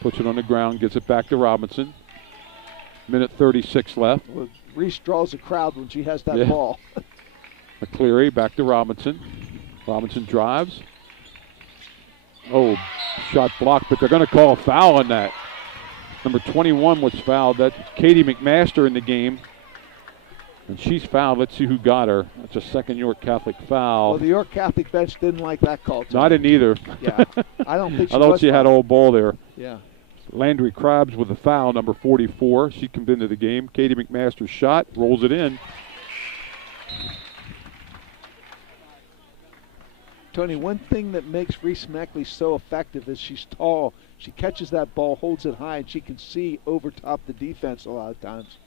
Puts it on the ground, gets it back to Robinson. Minute 36 left. Well, Reese draws a crowd when she has that ball. McCleary back to Robinson. Robinson drives. Oh, shot blocked, but they're going to call a foul on that. Number 21 was fouled. That's Katie McMaster in the game. And she's fouled. Let's see who got her. That's a second York Catholic foul. Well, the York Catholic bench didn't like that call. No, I didn't either. Yeah, I don't think she I thought she had all ball there. Yeah. Landry Krabs with a foul, number 44. She comes into the game. Katie McMaster's shot, rolls it in. Tony, one thing that makes Reese Meckley so effective is she's tall. She catches that ball, holds it high, and she can see over top the defense a lot of times.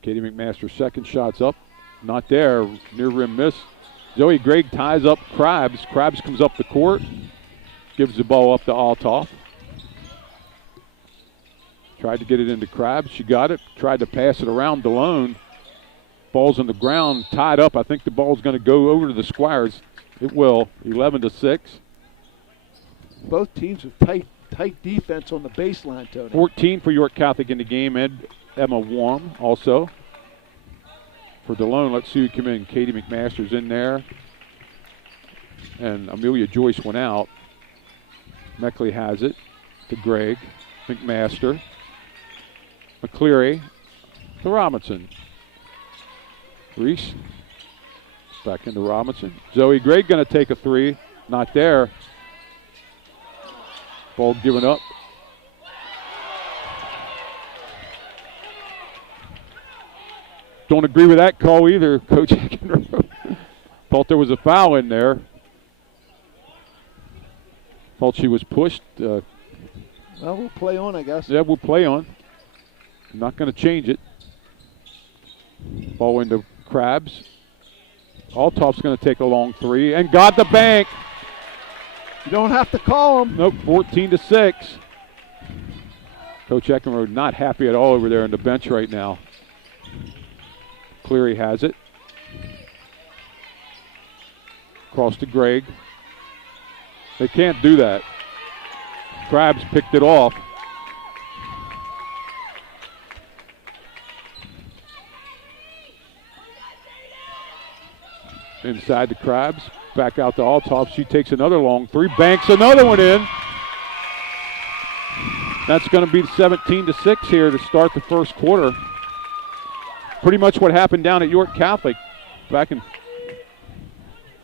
Katie McMaster's second shot's up. Not there. Near rim miss. Zoe Gregg ties up Krabs. Krabs comes up the court. Gives the ball up to Altoff. Tried to get it into Krabs. She got it. Tried to pass it around Delone. Ball's on the ground, tied up. I think the ball's going to go over to the Squires. It will. 11-6. Both teams with tight defense on the baseline, Tony. 14 for York Catholic in the game. Emma Warm also. For Delone, let's see who come in. Katie McMaster's in there. And Amelia Joyce went out. Meckley has it to Gregg. McMaster. McCleary to Robinson. Reese back into Robinson. Zoe Gregg going to take a three. Not there. Ball given up. Don't agree with that call either, Coach Eckenrode. Thought there was a foul in there. Thought she was pushed. Well, we'll play on, I guess. Yeah, we'll play on. I'm not going to change it. Ball into Krabs. Altoff's going to take a long three and got the bank. You don't have to call him. Nope, 14-6. Coach Eckenrode not happy at all over there on the bench right now. Cleary has it. Cross to Gregg. They can't do that. Krabs picked it off. Inside to Krabs. Back out to Altoff. She takes another long three. Banks another one in. That's going to be 17-6 here to start the first quarter. Pretty much what happened down at York Catholic. Back in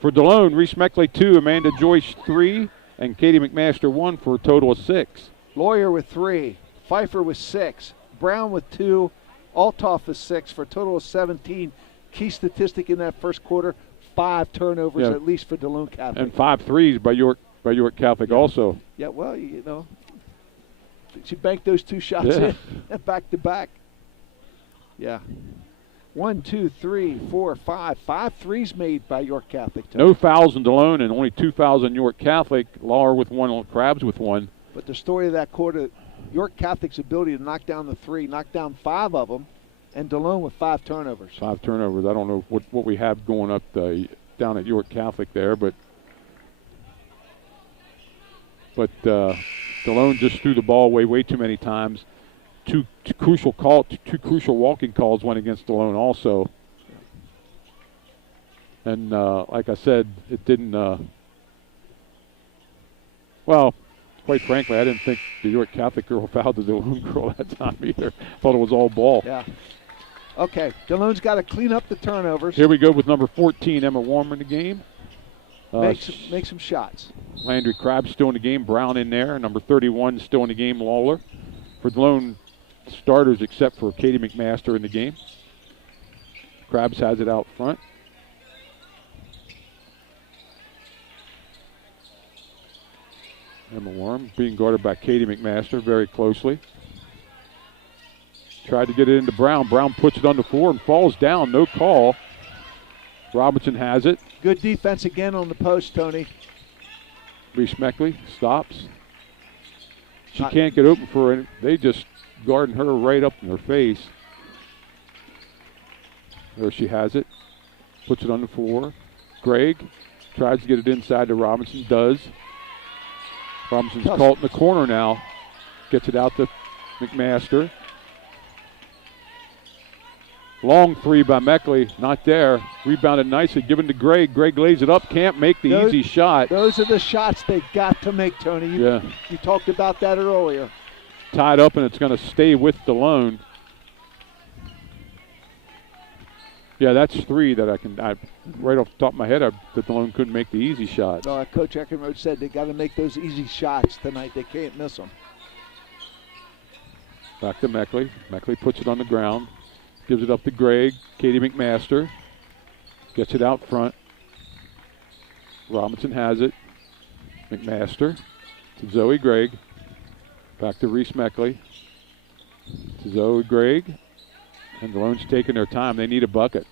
for Delone, Reese Meckley 2, Amanda Joyce 3, and Katie McMaster 1 for a total of 6. Lawyer with 3, Pfeiffer with 6, Brown with 2, Altoff with 6 for a total of 17. Key statistic in that first quarter, 5 turnovers at least for Delone Catholic. And 5 threes by York Catholic also. Yeah, well, you know, she banked those 2 shots in back to back. Yeah. 1, 2, 3, 4, 5. 5 threes made by York Catholic. No fouls in Delone and only 2 fouls in York Catholic. Lawler with 1, Krabs with 1. But the story of that quarter, York Catholic's ability to knock down the 3, knock down 5 of them, and Delone with 5 turnovers. 5 turnovers. I don't know what we have going up down at York Catholic there, but Delone just threw the ball away way too many times. Two crucial walking calls went against Delone also. And like I said, it didn't. Well, quite frankly, I didn't think the York Catholic girl fouled the Delone girl that time either. Thought it was all ball. Yeah. Okay, Delone's got to clean up the turnovers. Here we go with number 14, Emma Warm in the game. Make some shots. Landry Krabs still in the game. Brown in there. Number 31 still in the game. Lawler. For Delone starters except for Katie McMaster in the game. Krabs has it out front. Emma Warm being guarded by Katie McMaster very closely. Tried to get it into Brown. Brown puts it on the floor and falls down. No call. Robinson has it. Good defense again on the post, Tony. Reese Meckley stops. She can't get open for it. They just guarding her right up in her face. There she has it. Puts it on the floor. Gregg tries to get it inside to Robinson. Does. Robinson's caught in the corner now. Gets it out to McMaster. Long three by Meckley. Not there. Rebounded nicely. Given to Gregg. Gregg lays it up. Can't make the easy shot. Those are the shots they got to make, Tony. You talked about that earlier. Tied up, and it's going to stay with Delone. Yeah, that's three that right off the top of my head, that Delone couldn't make the easy shot. No, Coach Eckenrode said they got to make those easy shots tonight. They can't miss them. Back to Meckley. Meckley puts it on the ground. Gives it up to Gregg. Katie McMaster gets it out front. Robinson has it. McMaster to Zoe Gregg. Back to Reese Meckley. To Zoe Gregg. And Delone's taking their time. They need a bucket.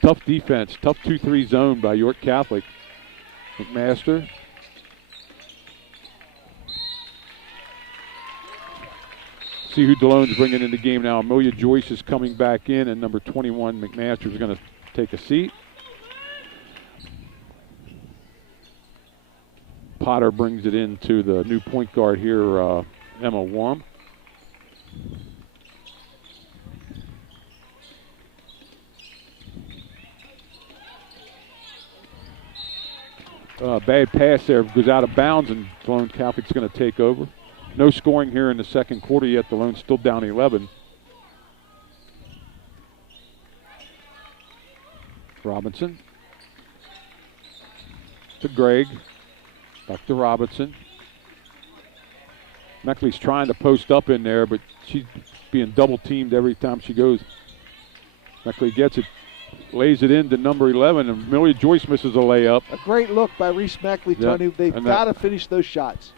Tough defense. Tough 2-3 zone by York Catholic. McMaster. See who Delone's bringing in the game now. Amelia Joyce is coming back in, and number 21, McMaster, is going to take a seat. Potter brings it into the new point guard here, Emma Warm. Bad pass there, goes out of bounds, and Delone Catholic's going to take over. No scoring here in the second quarter yet. Delone's still down 11. Robinson to Gregg. Back to Robinson. Meckley's trying to post up in there, but she's being double teamed every time she goes. Meckley gets it, lays it into number 11, and Amelia Joyce misses a layup. A great look by Reese Meckley, Tony. They've got to finish those shots.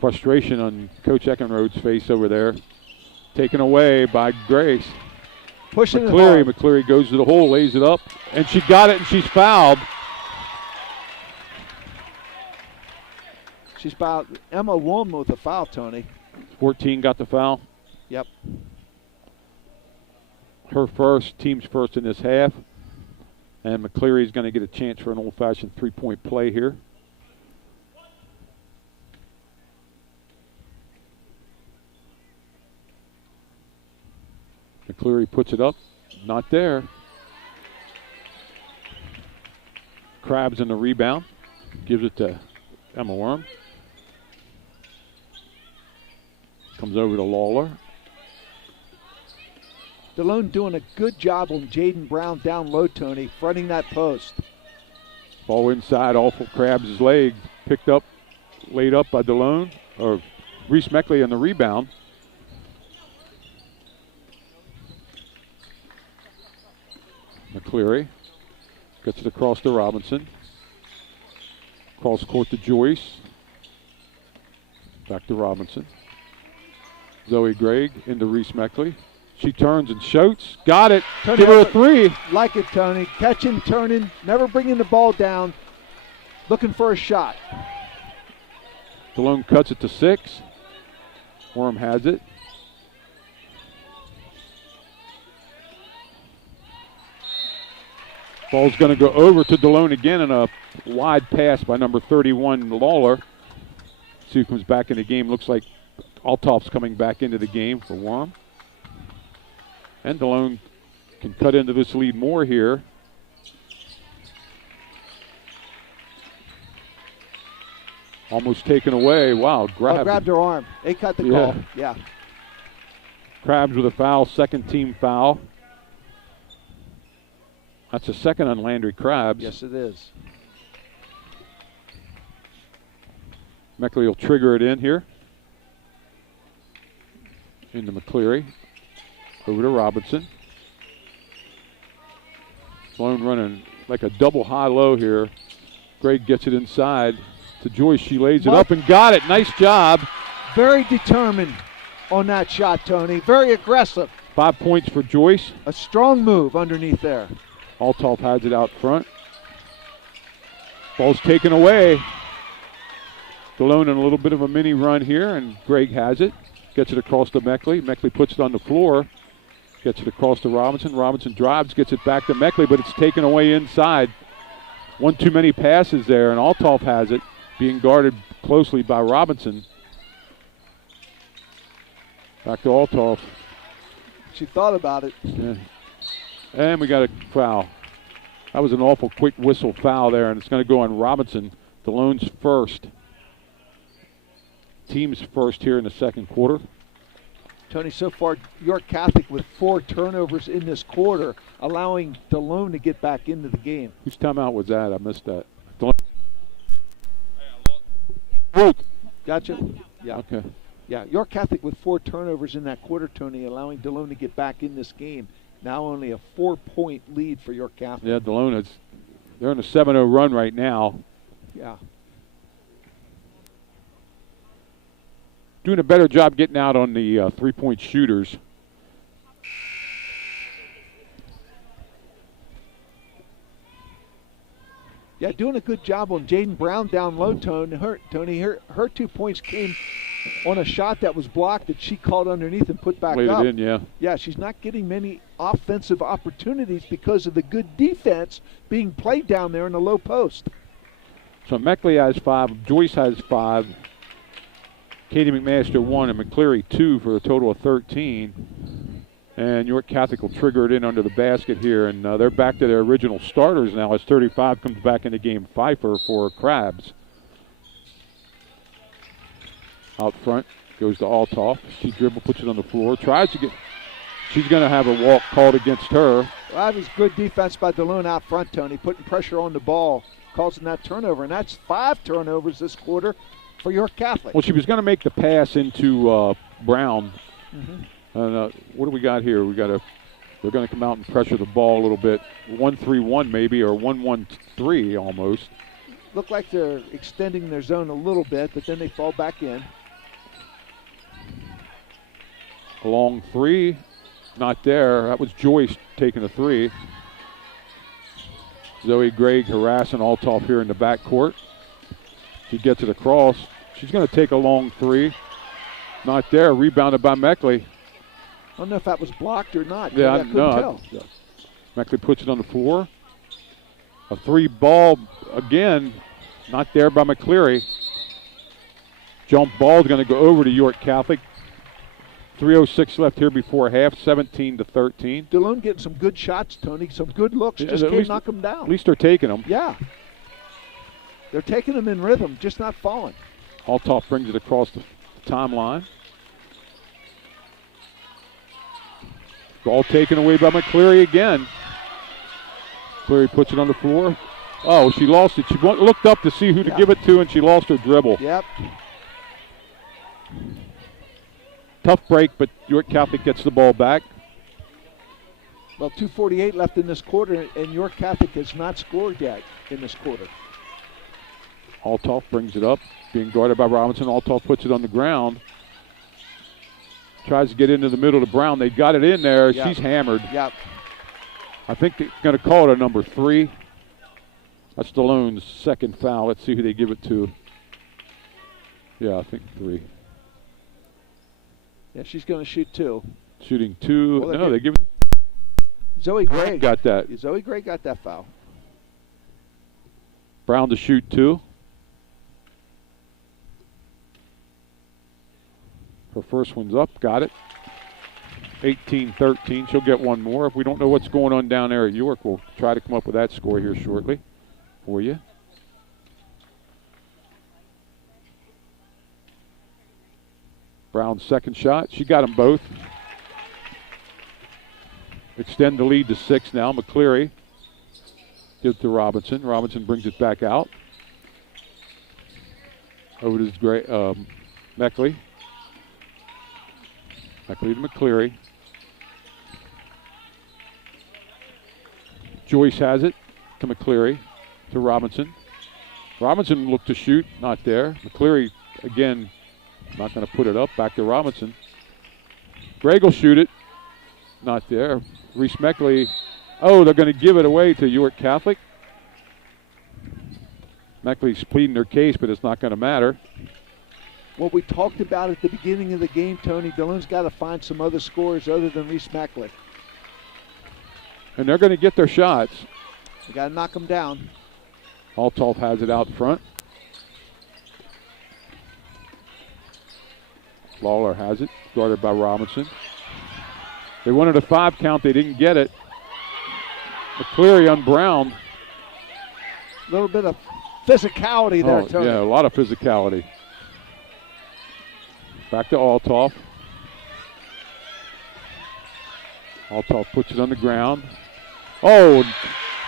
Frustration on Coach Eckenrode's face over there. Taken away by Grace. Pushing McCleary. it hard. McCleary goes to the hole, lays it up, and she got it, and she's fouled. She's fouled. Emma Woolman with a foul, Tony. 14 got the foul. Yep. Her first, team's first in this half. And McCleary's going to get a chance for an old-fashioned three-point play here. McCleary puts it up. Not there. Krabs in the rebound. Gives it to Emma Worm. Comes over to Lawler. Delone doing a good job on Jaden Brown down low, Tony, fronting that post. Ball inside off of Krabs' leg. Picked up, laid up by Delone, or Reese Meckley on the rebound. McCleary gets it across to Robinson. Cross court to Joyce. Back to Robinson. Zoe Gregg into Reese Meckley. She turns and shoots. Got it. Tony, give her a three. Like it, Tony. Catching, turning, never bringing the ball down. Looking for a shot. Delone cuts it to 6. Worm has it. Ball's going to go over to Delone again, and a wide pass by number 31, Lawler. See who comes back in the game. Looks like Althoff's coming back into the game for Worm. And Delone can cut into this lead more here. Almost taken away. Wow, grabbed her arm. They cut the call. Yeah. Krabs with a foul, second team foul. That's a second on Landry Krabs. Yes, it is. Meckley will trigger it in here. Into McCleary. Over to Robinson. Delone running like a double high-low here. Gregg gets it inside to Joyce. She lays it up and got it. Nice job. Very determined on that shot, Tony. Very aggressive. 5 points for Joyce. A strong move underneath there. Althoff has it out front. Ball's taken away. Delone in a little bit of a mini run here, and Gregg has it. Gets it across to Meckley. Meckley puts it on the floor. Gets it across to Robinson. Robinson drives, gets it back to Meckley, but it's taken away inside. One too many passes there, and Althoff has it, being guarded closely by Robinson. Back to Althoff. She thought about it. Yeah. And we got a foul. That was an awful quick whistle foul there, and it's going to go on Robinson. Delone's first. Team's first here in the second quarter. Tony, so far, York Catholic with 4 turnovers in this quarter, allowing Delone to get back into the game. Whose timeout was that? I missed that. Delone. Gotcha. Yeah. Okay. Yeah, York Catholic with 4 turnovers in that quarter, Tony, allowing Delone to get back in this game. Now only a 4-point lead for York Catholic. Yeah, Delone they're on a 7-0 run right now. Yeah. Doing a better job getting out on the 3-point shooters. Yeah, doing a good job on Jaden Brown down low, Tony. Her 2 points came on a shot that was blocked that she called underneath and put back Laid up. it in, yeah. Yeah, she's not getting many offensive opportunities because of the good defense being played down there in the low post. So Meckley has 5, Joyce has 5, Katie McMaster 1, and McCleary 2 for a total of 13. And York Catholic will trigger it in under the basket here, and they're back to their original starters now as 35 comes back in the game. Pfeiffer for Krabs. Out front goes to Althoff. She dribble, puts it on the floor, tries to get. She's going to have a walk called against her. Well, that was good defense by Delone out front, Tony, putting pressure on the ball, causing that turnover, and that's 5 turnovers this quarter for York Catholic. Well, she was going to make the pass into Brown. Mm-hmm. And what do we got here? They're going to come out and pressure the ball a little bit. 1-3-1 maybe, or 1-1-3 almost. Look like they're extending their zone a little bit, but then they fall back in. A long 3, not there. That was Joyce taking a 3. Zoe Gregg harassing Althoff here in the backcourt. She gets it across. She's going to take a long 3. Not there. Rebounded by Meckley. I don't know if that was blocked or not. Yeah, I couldn't tell. Meckley puts it on the floor. A 3 ball again. Not there by McCleary. Jump ball is going to go over to York Catholic. 3:06 left here before half, 17-13. Delone getting some good shots, Tony. Some good looks. Just can't knock them down. At least they're taking them. Yeah. They're taking them in rhythm, just not falling. Althoff brings it across the timeline. Ball taken away by McCleary again. McCleary puts it on the floor. Oh, she lost it. She looked up to see who to give it to, and she lost her dribble. Yep. Tough break, but York Catholic gets the ball back. Well, 2:48 left in this quarter, and York Catholic has not scored yet in this quarter. Althoff brings it up, being guarded by Robinson. Althoff puts it on the ground. Tries to get into the middle to Brown. They got it in there. Yep. She's hammered. Yep. I think they're going to call it a number 3. That's Delone's second foul. Let's see who they give it to. Yeah, I think 3. Yeah, she's going to shoot 2. Shooting 2. Well, no, they give it. Zoe Gregg got that. Zoe Gregg got that foul. Brown to shoot 2. Her first one's up. Got it. 18-13. She'll get one more. If we don't know what's going on down there at York, we'll try to come up with that score here shortly for you. Brown's second shot. She got them both. Extend the lead to 6 now. McCleary gives to Robinson. Robinson brings it back out. Over to Meckley. Meckley to McCleary. Joyce has it to McCleary, to Robinson. Robinson looked to shoot, not there. McCleary, again, not going to put it up. Back to Robinson. Gregg will shoot it. Not there. Reese Meckley. Oh, they're going to give it away to York Catholic. Meckley's pleading their case, but it's not going to matter. What we talked about at the beginning of the game, Tony, Delone's got to find some other scores other than Reese Meckley. And they're going to get their shots. They got to knock them down. Althoff has it out front. Lawler has it, guarded by Robinson. They wanted a 5 count. They didn't get it. McCleary on Brown. A little bit of physicality there, Tony. Yeah, a lot of physicality. Back to Althoff. Althoff puts it on the ground. Oh,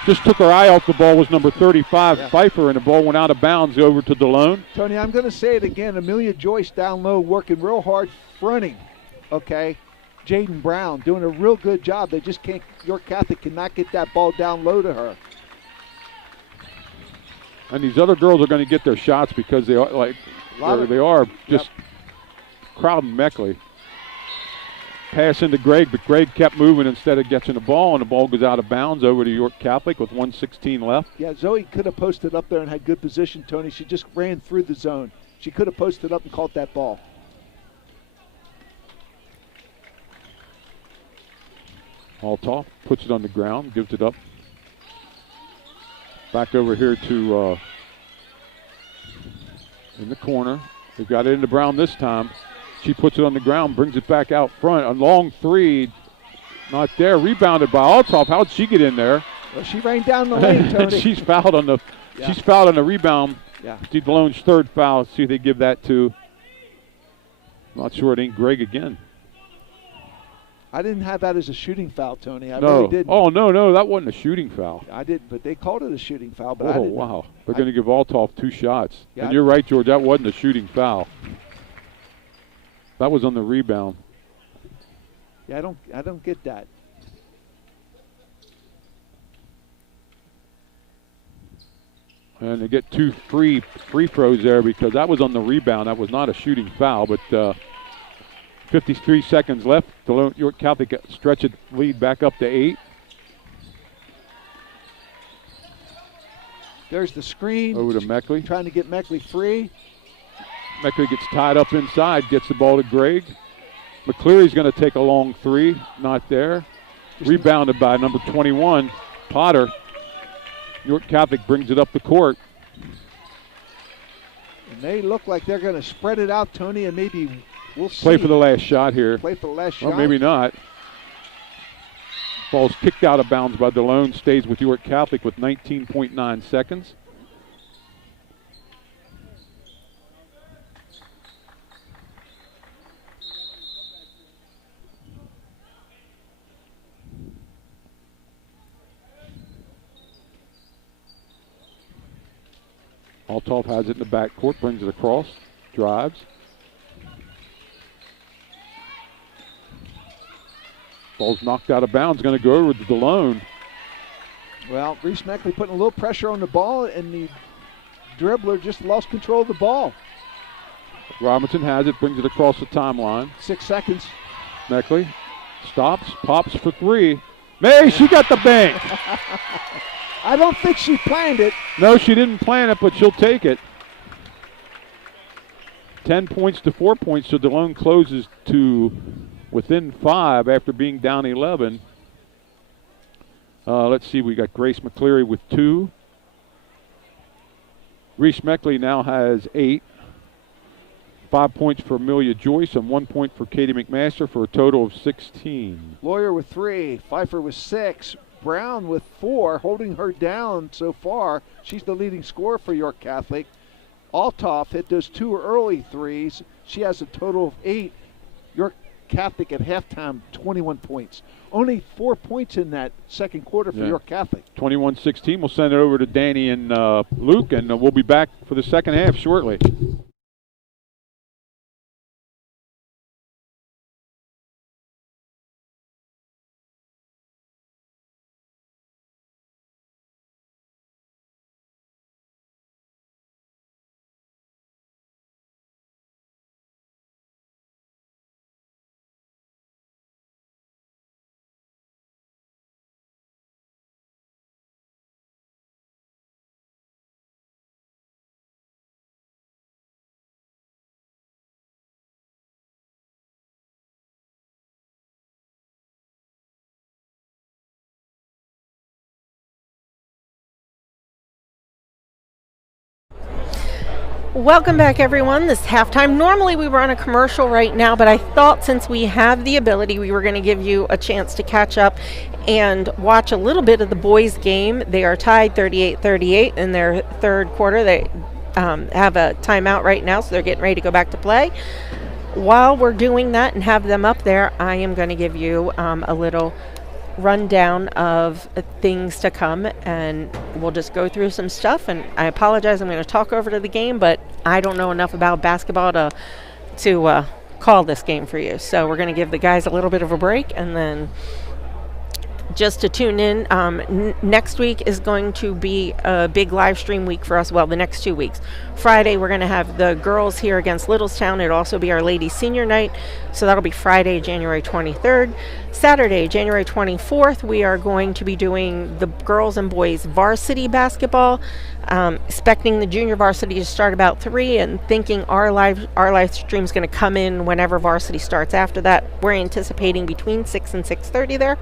just took her eye off the ball was number 35, Pfeiffer, and the ball went out of bounds over to Delone. Tony, I'm going to say it again. Amelia Joyce down low working real hard fronting, okay? Jaden Brown doing a real good job. They just can't, York Catholic cannot get that ball down low to her. And these other girls are going to get their shots because they are just crowding Meckley. Pass into Gregg, but Gregg kept moving instead of catching the ball, and the ball goes out of bounds over to York Catholic with 1:16 left. Yeah, Zoe could have posted up there and had good position, Tony. She just ran through the zone. She could have posted up and caught that ball. Althoff puts it on the ground, gives it up. Back over here to in the corner. They've got it into Brown this time. She puts it on the ground, brings it back out front. A long three, not there. Rebounded by Althoff. How did she get in there? Well, she ran down the lane, Tony. She's fouled on the rebound. Yeah. Steve Delone's third foul. See who they give that to. Not sure it ain't Gregg again. I didn't have that as a shooting foul, Tony. I really didn't. Oh, no, that wasn't a shooting foul. I didn't, but they called it a shooting foul. But oh, I didn't. Wow. They're going to give Althoff 2 shots. Yeah, and you're right, George, that wasn't a shooting foul. That was on the rebound. Yeah, I don't get that. And they get 2 free throws there because that was on the rebound. That was not a shooting foul, but 53 seconds left. York Catholic stretch its lead back up to 8. There's the screen. Over to Meckley. Trying to get Meckley free. Meckley gets tied up inside, gets the ball to Gregg. McCleary's going to take a long 3. Not there. Rebounded by number 21, Potter. York Catholic brings it up the court. And they look like they're going to spread it out, Tony, and maybe we'll see. Play for the last shot here. Play for the last shot. Or maybe not. Ball's kicked out of bounds by Delone. Stays with York Catholic with 19.9 seconds. Althoff has it in the backcourt, brings it across, drives. Ball's knocked out of bounds, going to go over to Delone. Well, Reese Meckley putting a little pressure on the ball, and the dribbler just lost control of the ball. Robinson has it, brings it across the timeline. 6 seconds. Meckley stops, pops for 3. May, she got the bank. I don't think she planned it. No, she didn't plan it, but she'll take it. 10 points to 4 points, so Delone closes to within 5 after being down 11. Let's see, we got Grace McCleary with 2. Reese Meckley now has 8. 5 points for Amelia Joyce and 1 point for Katie McMaster for a total of 16. Lawyer with 3. Pfeiffer with 6. Brown with 4, holding her down so far. She's the leading scorer for York Catholic. Althoff hit those 2 early threes. She has a total of 8. York Catholic at halftime, 21 points. Only 4 points in that second quarter for York Catholic. 21-16. We'll send it over to Danny and Luke, and we'll be back for the second half shortly. Welcome back, everyone. This is halftime. Normally we run a commercial right now, but I thought since we have the ability, we were going to give you a chance to catch up and watch a little bit of the boys' game. They are tied 38-38 in their third quarter. They have a timeout right now, so they're getting ready to go back to play. While we're doing that and have them up there, I am going to give you a little rundown of things to come, and we'll just go through some stuff. And I apologize, I'm going to talk over to the game, but I don't know enough about basketball to call this game for you. So we're going to give the guys a little bit of a break, and then just to tune in, next week is going to be a big live stream week for us. Well, the next 2 weeks. Friday, we're going to have the girls here against Littlestown. It'll also be our ladies senior night. So that'll be Friday, January 23rd. Saturday, January 24th, we are going to be doing the girls and boys varsity basketball. Expecting the junior varsity to start about 3 and thinking our live stream is going to come in whenever varsity starts after that. We're anticipating between 6 and 6:30 there.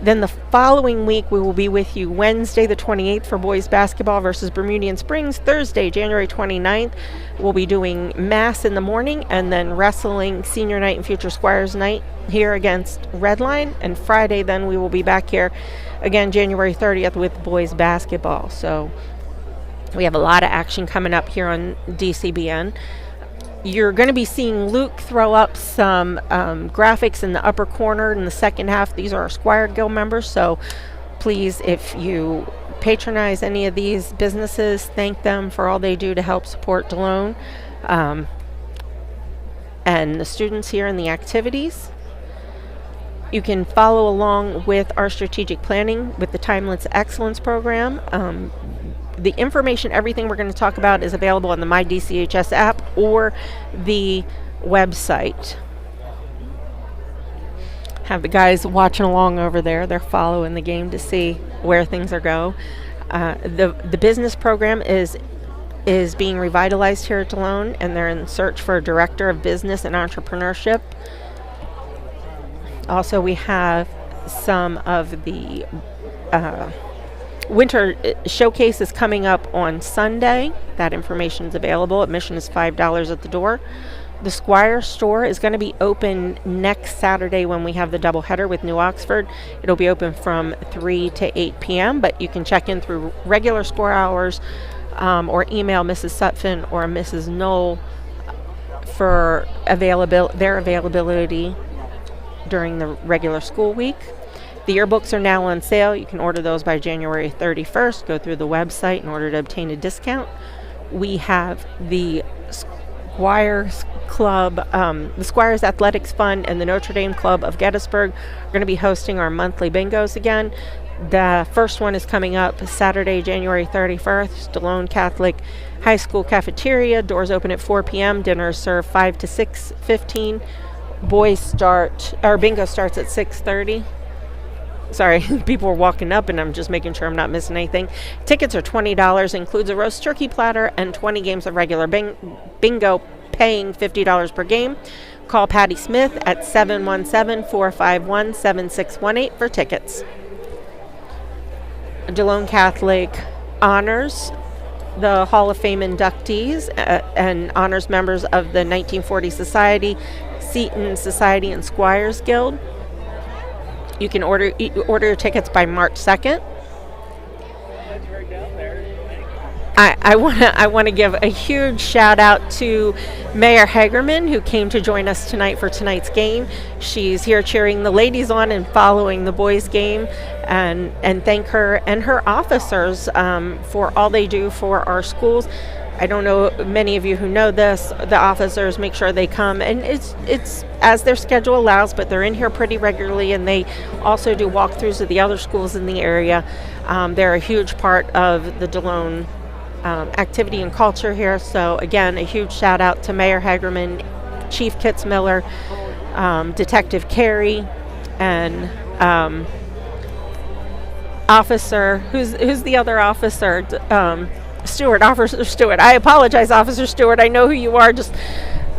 Then the following week, we will be with you Wednesday the 28th for boys basketball versus Bermudian Springs. Thursday, January 29th, we'll be doing mass in the morning, and then wrestling senior night and future Squires night here against Redline. And Friday, then we will be back here again January 30th with boys basketball. So we have a lot of action coming up here on DCBN. You're going to be seeing Luke throw up some graphics in the upper corner in the second half. These are our Squire Guild members, so please, if you patronize any of these businesses, thank them for all they do to help support Delone and the students here in the activities. You can follow along with our strategic planning with the Timeless Excellence program. The information, everything we're going to talk about is available on the MyDCHS app or the website. Have the guys watching along over there. They're following the game to see where things are going. The business program is being revitalized here at Delone, and they're in search for a director of business and entrepreneurship. Also, we have some of the winter showcase is coming up on Sunday. That information is available. Admission is $5 at the door. The Squire store is going to be open next Saturday when we have the doubleheader with New Oxford. It'll be open from 3 to 8 p.m., but you can check in through regular store hours or email Mrs. Sutphin or Mrs. Knoll for their availability during the regular school week. The yearbooks are now on sale. You can order those by January 31st. Go through the website in order to obtain a discount. We have the Squires Club, the Squires Athletics Fund, and the Notre Dame Club of Gettysburg are going to be hosting our monthly bingos again. The first one is coming up Saturday, January 31st, Delone Catholic High School Cafeteria. Doors open at 4 p.m. Dinner is served 5 to 6:15. Bingo starts at 6:30. Sorry, people are walking up and I'm just making sure I'm not missing anything. Tickets are $20, includes a roast turkey platter and 20 games of regular bingo, paying $50 per game. Call Patty Smith at 717-451-7618 for tickets. Delone Catholic honors the Hall of Fame inductees and honors members of the 1940 Society, Seton Society, and Squires Guild. You can order your tickets by March 2nd. I want to give a huge shout out to Mayor Hagerman, who came to join us tonight for tonight's game. She's here cheering the ladies on and following the boys' game, and thank her and her officers for all they do for our schools. I don't know many of you who know this. The officers make sure they come, and it's as their schedule allows, but they're in here pretty regularly, and they also do walkthroughs of the other schools in the area. They're a huge part of the Delone activity and culture here. So again, a huge shout out to Mayor Hagerman, Chief Kitts Miller, Detective Carey, and officer, who's the other officer? Officer Stewart. I apologize, Officer Stewart. I know who you are. Just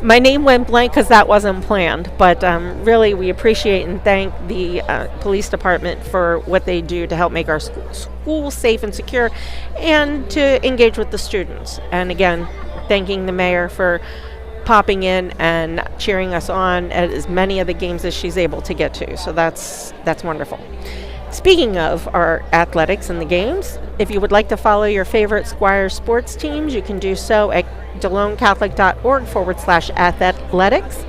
my name went blank because that wasn't planned. But really, we appreciate and thank the police department for what they do to help make our schools safe and secure, and to engage with the students. And again, thanking the mayor for popping in and cheering us on at as many of the games as she's able to get to. So that's wonderful. Speaking of our athletics and the games, if you would like to follow your favorite Squires sports teams, you can do so at DeloneCatholic.org/athletics.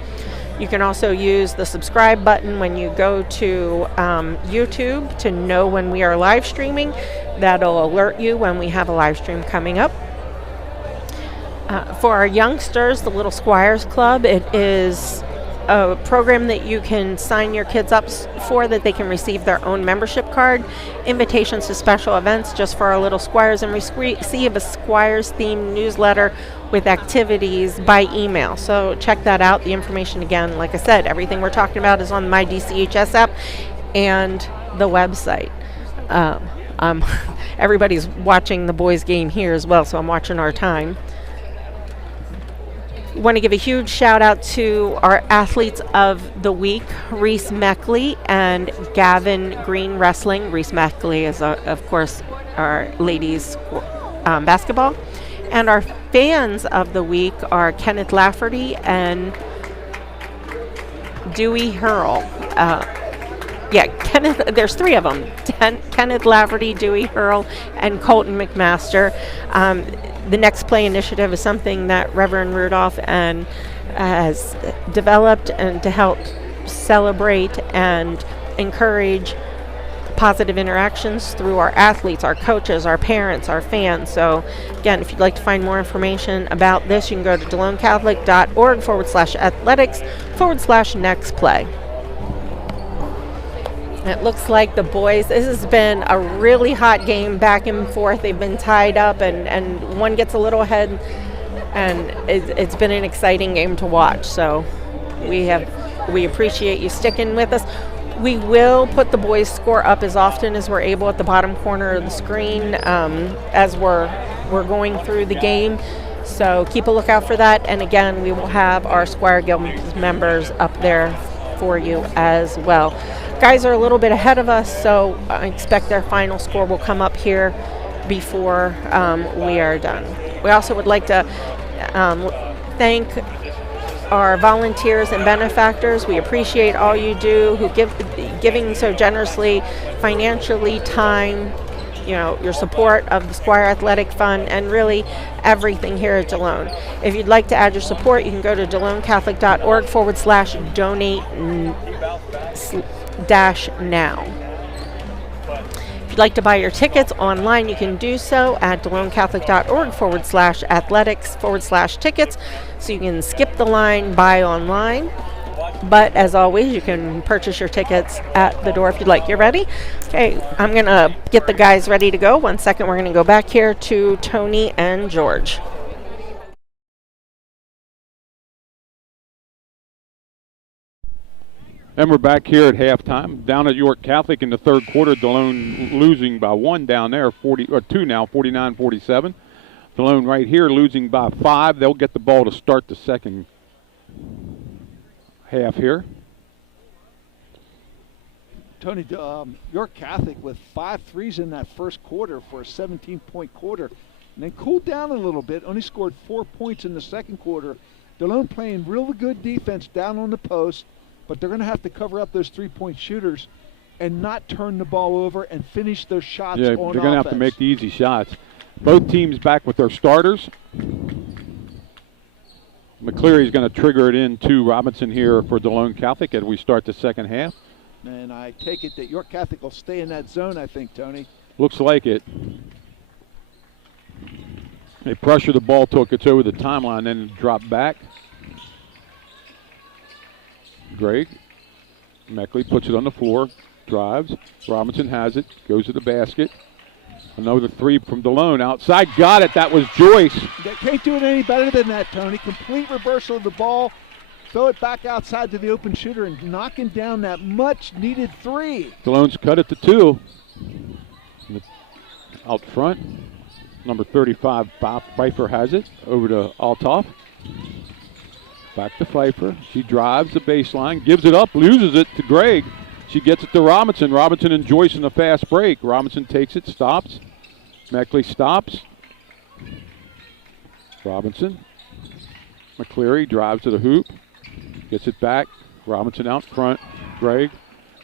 You can also use the subscribe button when you go to YouTube to know when we are live streaming. That'll alert you when we have a live stream coming up. For our youngsters, the Little Squires Club, it is a program that you can sign your kids up for, that they can receive their own membership card, invitations to special events just for our Little Squires, and receive a Squires-themed newsletter with activities by email. So check that out. The information, again, like I said, everything we're talking about is on my DCHS app and the website. Everybody's watching the boys' game here as well, so I'm watching our time. Want to give a huge shout out to our athletes of the week, Reese Meckley and Gavin Green Wrestling. Reese Meckley is, of course, our ladies basketball. And our fans of the week are Kenneth Lafferty and Dewey Hurl. Kenneth, there's three of them. Kenneth Lafferty, Dewey Hurl, and Colton McMaster. The Next Play initiative is something that Reverend Rudolph has developed and to help celebrate and encourage positive interactions through our athletes, our coaches, our parents, our fans. So again, if you'd like to find more information about this, you can go to DeloneCatholic.org/athletics/Next Play. It looks like the boys, this has been a really hot game, back and forth. They've been tied up, and one gets a little ahead, and it's been an exciting game to watch. So we appreciate you sticking with us. We will put the boys' score up as often as we're able at the bottom corner of the screen as we're going through the game. So keep a lookout for that. And again, we will have our Squire Guild members up there for you as well. Guys are a little bit ahead of us, so I expect their final score will come up here before we are done. We also would like to thank our volunteers and benefactors. We appreciate all you do, who giving so generously, financially, time, your support of the Squire Athletic Fund, and really everything here at Delone. If you'd like to add your support, you can go to DeloneCatholic.org/donate-now. If you'd like to buy your tickets online, you can do so at DeloneCatholic.org/athletics/tickets. So you can skip the line, buy online. But as always, you can purchase your tickets at the door if you'd like. You ready? Okay, I'm going to get the guys ready to go. 1 second, we're going to go back here to Tony and George. And we're back here at halftime. Down at York Catholic in the third quarter, Delone losing by one down there, 49-47. Delone right here losing by 5. They'll get the ball to start the second half here. Tony, York Catholic with 5 threes in that first quarter for a 17-point quarter, and then cooled down a little bit, only scored 4 points in the second quarter. Delone playing really good defense down on the post, but they're going to have to cover up those 3-point shooters and not turn the ball over and finish their shots on offense. Yeah, they're going to have to make the easy shots. Both teams back with their starters. McCleary's going to trigger it into Robinson here for Delone Catholic as we start the second half. And I take it that York Catholic will stay in that zone, I think, Tony. Looks like it. They pressure the ball till it gets over the timeline, then drop back. Greg Meckley puts it on the floor, drives. Robinson has it, goes to the basket. Another 3 from Delone outside. Got it. That was Joyce. They can't do it any better than that, Tony. Complete reversal of the ball. Throw it back outside to the open shooter and knocking down that much-needed 3. Delone's cut it to 2. Out front, number 35, Pfeiffer has it. Over to Altoff. Back to Pfeiffer. She drives the baseline, gives it up, loses it to Greg. She gets it to Robinson. Robinson and Joyce in a fast break. Robinson takes it, stops. Meckley stops. Robinson. McCleary drives to the hoop. Gets it back. Robinson out front. Gregg.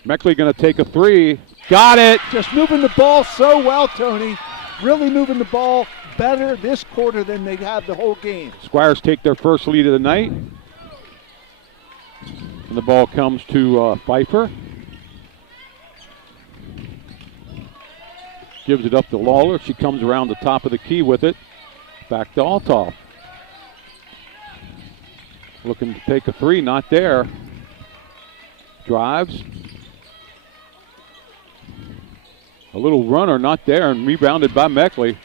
Meckley going to take a three. Got it! Just moving the ball so well, Tony. Really moving the ball better this quarter than they have the whole game. Squires take their first lead of the night. And the ball comes to Pfeiffer. Gives it up to Lawler. She comes around the top of the key with it. Back to Altoff. Looking to take a three, not there. Drives. A little runner, not there, and rebounded by Meckley.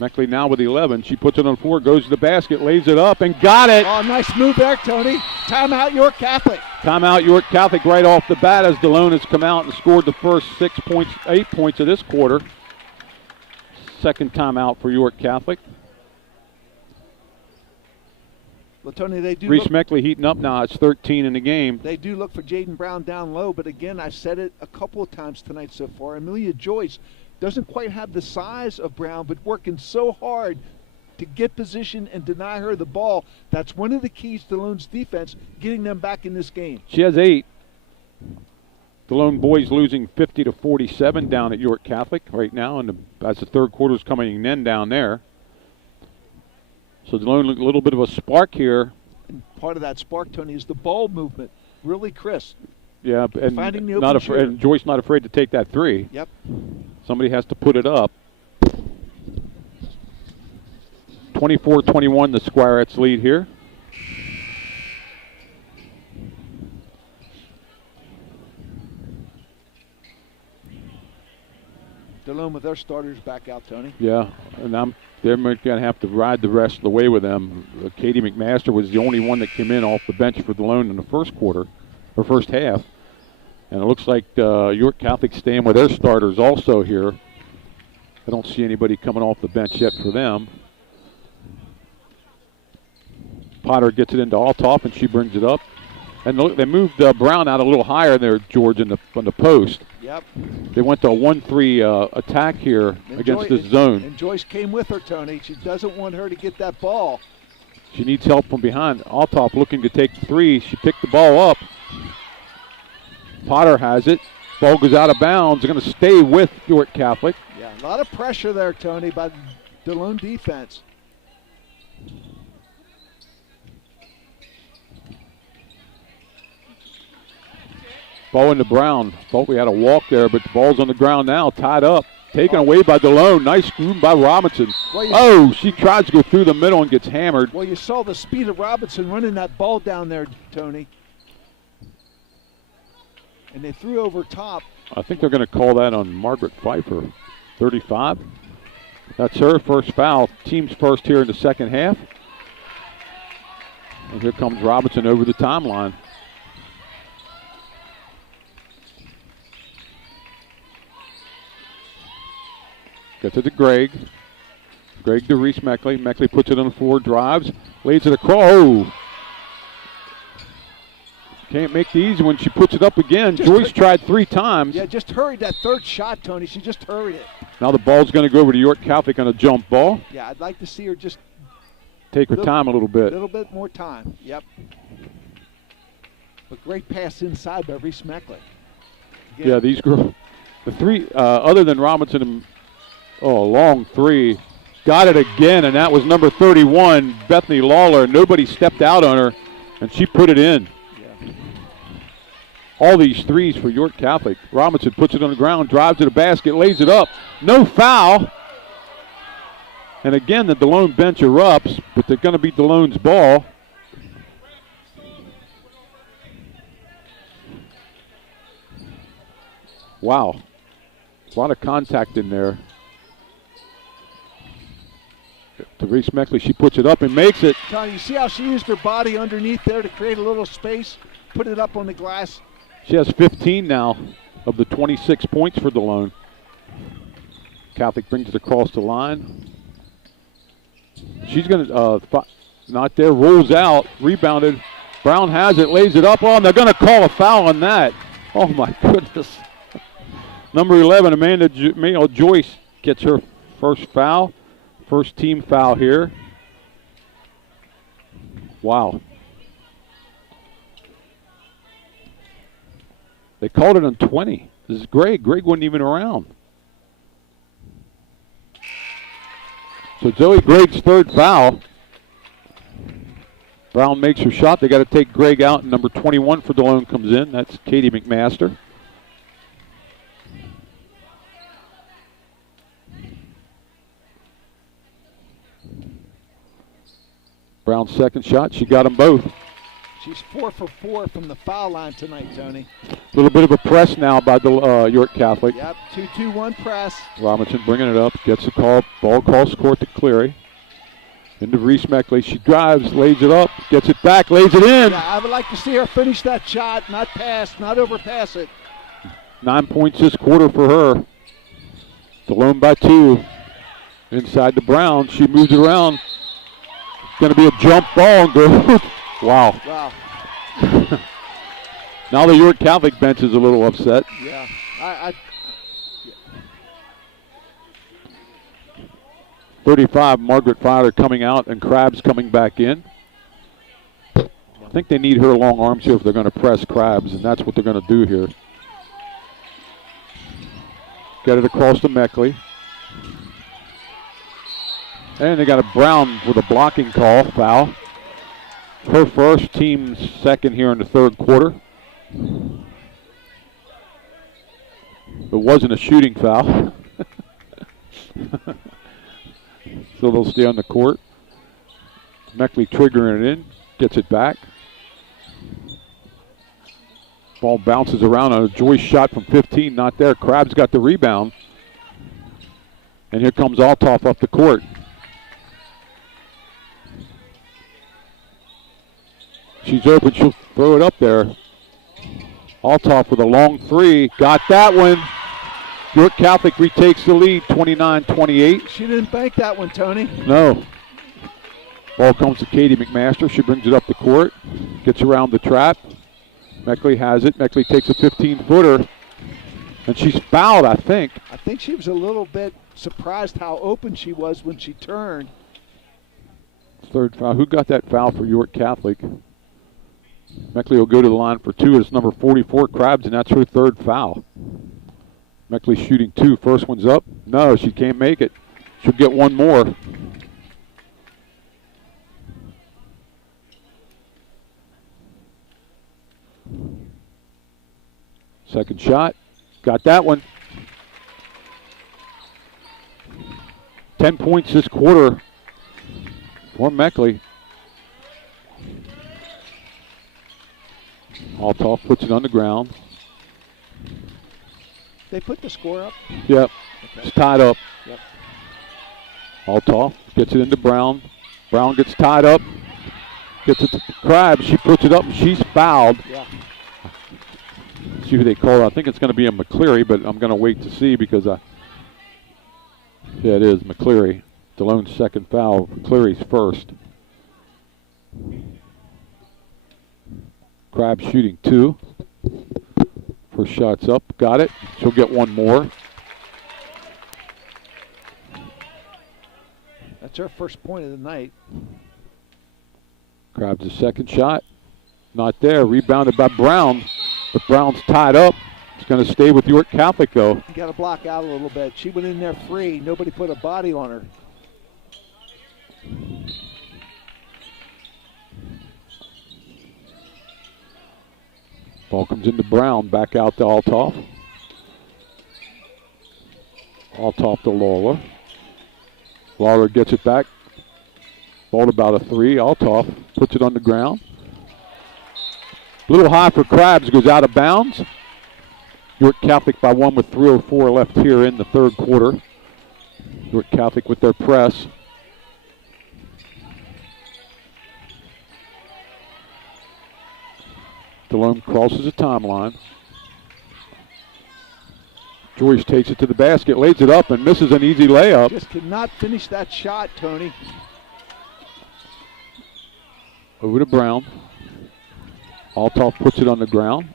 Meckley now with 11. She puts it on the floor, goes to the basket, lays it up, and got it. Oh, nice move there, Tony. Timeout, York Catholic. Timeout, York Catholic right off the bat as Delone has come out and scored the first 8 points of this quarter. Second timeout for York Catholic. Well, Tony, they do. Reese Meckley heating up now. It's 13 in the game. They do look for Jaden Brown down low, but again, I've said it a couple of times tonight so far. Amelia Joyce doesn't quite have the size of Brown, but working so hard to get position and deny her the ball. That's one of the keys to Delone's defense, getting them back in this game. She has 8. Delone boys losing 50-47 down at York Catholic right now, and as the third quarter is coming in down there. So Delone, a little bit of a spark here. And part of that spark, Tony, is the ball movement. Really crisp. Yeah, and Finding the open shooter. and Joyce not afraid to take that three. Yep. Somebody has to put it up. 24-21, the Squirettes lead here. Delone with their starters back out, Tony. Yeah, and they're going to have to ride the rest of the way with them. Katie McMaster was the only one that came in off the bench for Delone in the first quarter, or first half. And it looks like York Catholic staying with their starters also here. I don't see anybody coming off the bench yet for them. Potter gets it into Altoff, and she brings it up. And look, they moved Brown out a little higher there, George, on the post. Yep. They went to a 1-3 attack here against this zone. And Joyce came with her, Tony. She doesn't want her to get that ball. She needs help from behind. Altoff looking to take the three. She picked the ball up. Potter has it. Ball goes out of bounds. They're going to stay with York Catholic. Yeah, a lot of pressure there, Tony, by the Delone defense. Ball into Brown. Thought we had a walk there, but the ball's on the ground now, tied up. Taken away by Delone. Nice move by Robinson. Well, she tries to go through the middle and gets hammered. Well, you saw the speed of Robinson running that ball down there, Tony. And they threw over top. I think they're going to call that on Margaret Pfeiffer, 35. That's her first foul. Team's first here in the second half. And here comes Robinson over the timeline. Gets it to Gregg. Gregg to Reese Meckley. Meckley puts it on the floor, drives, lays it across. Oh! Can't make the easy one. She puts it up again. Joyce tried 3 times. Yeah, just hurried that third shot, Tony. She just hurried it. Now the ball's going to go over to York Catholic on a jump ball. Yeah, I'd like to see her just take her time a little bit. A little bit more time, yep. But great pass inside by Reese Meckley. Again. Yeah, these girls. The three, other than Robinson, a long three. Got it again, and that was number 31, Bethany Lawler. Nobody stepped out on her, and she put it in. All these threes for York Catholic. Robinson puts it on the ground, drives to the basket, lays it up. No foul. And again, the Delone bench erupts, but they're going to be Delone's ball. Wow. A lot of contact in there. To Reese Meckley, she puts it up and makes it. Tony, you see how she used her body underneath there to create a little space, put it up on the glass? She has 15 now of the 26 points for Delone. Catholic brings it across the line. She's going to, not there, rolls out, rebounded. Brown has it, lays it up. Oh, and they're going to call a foul on that. Oh, my goodness. Number 11, Amanda Joyce gets her first foul. First team foul here. Wow. They called it on 20. This is Greg. Greg wasn't even around. So Zoe Gregg's third foul. Brown makes her shot. They got to take Greg out, and number 21 for Delone comes in. That's Katie McMaster. Brown's second shot. She got them both. She's 4 for 4 from the foul line tonight, Tony. A little bit of a press now by the York Catholic. Yep, 2-2-1 press. Robinson bringing it up, gets the call. Ball calls court to Cleary. Into Reese Meckley. She drives, lays it up, gets it back, lays it in. Yeah, I would like to see her finish that shot, not pass, not overpass it. 9 points this quarter for her. Delone by 2. Inside to Brown. She moves it around. Going to be a jump ball. Wow. Wow. Now the York Catholic bench is a little upset. Yeah. 35, Margaret Fowler coming out and Krabs coming back in. I think they need her long arms here if they're going to press Krabs, and that's what they're going to do here. Get it across to Meckley. And they got a Brown with a blocking call, foul. Her first, team's second here in the third quarter. It wasn't a shooting foul. So they'll stay on the court. Meckley triggering it in, gets it back. Ball bounces around on a Joyce shot from 15, not there. Krabs got the rebound. And here comes Althoff up the court. She's open, she'll throw it up there. Althoff with a long three, got that one. York Catholic retakes the lead, 29-28. She didn't bank that one, Tony. No. Ball comes to Katie McMaster. She brings it up the court, gets around the trap. Meckley has it. Meckley takes a 15-footer, and she's fouled, I think. I think she was a little bit surprised how open she was when she turned. Third foul. Who got that foul for York Catholic? Meckley will go to the line for 2. It's number 44, Krabs, and that's her third foul. Meckley shooting 2. First one's up. No, she can't make it. She'll get one more. Second shot. Got that one. 10 points this quarter for Meckley. Althoff puts it on the ground. They put the score up? Yep. Okay. It's tied up. Yep. Althoff gets it into Brown. Brown gets tied up. Gets it to Krabs. She puts it up and she's fouled. Yeah. See who they call it. I think it's going to be a McCleary, but I'm going to wait to see because yeah, it is McCleary. Delone's second foul. McCleary's first. Krabs shooting 2. First shot's up. Got it. She'll get one more. That's her first point of the night. Krabs' second shot. Not there. Rebounded by Brown. But Brown's tied up. It's going to stay with York Catholic, though. You got to block out a little bit. She went in there free. Nobody put a body on her. Ball comes into Brown. Back out to Althoff. Althoff to Lawler. Lawler gets it back. Ball about a 3. Althoff puts it on the ground. A little high for Krabs, goes out of bounds. York Catholic by 1 with 3:04 left here in the third quarter. York Catholic with their press. Delone crosses the timeline. Joyce takes it to the basket, lays it up, and misses an easy layup. Just cannot finish that shot, Tony. Over to Brown. Althoff puts it on the ground.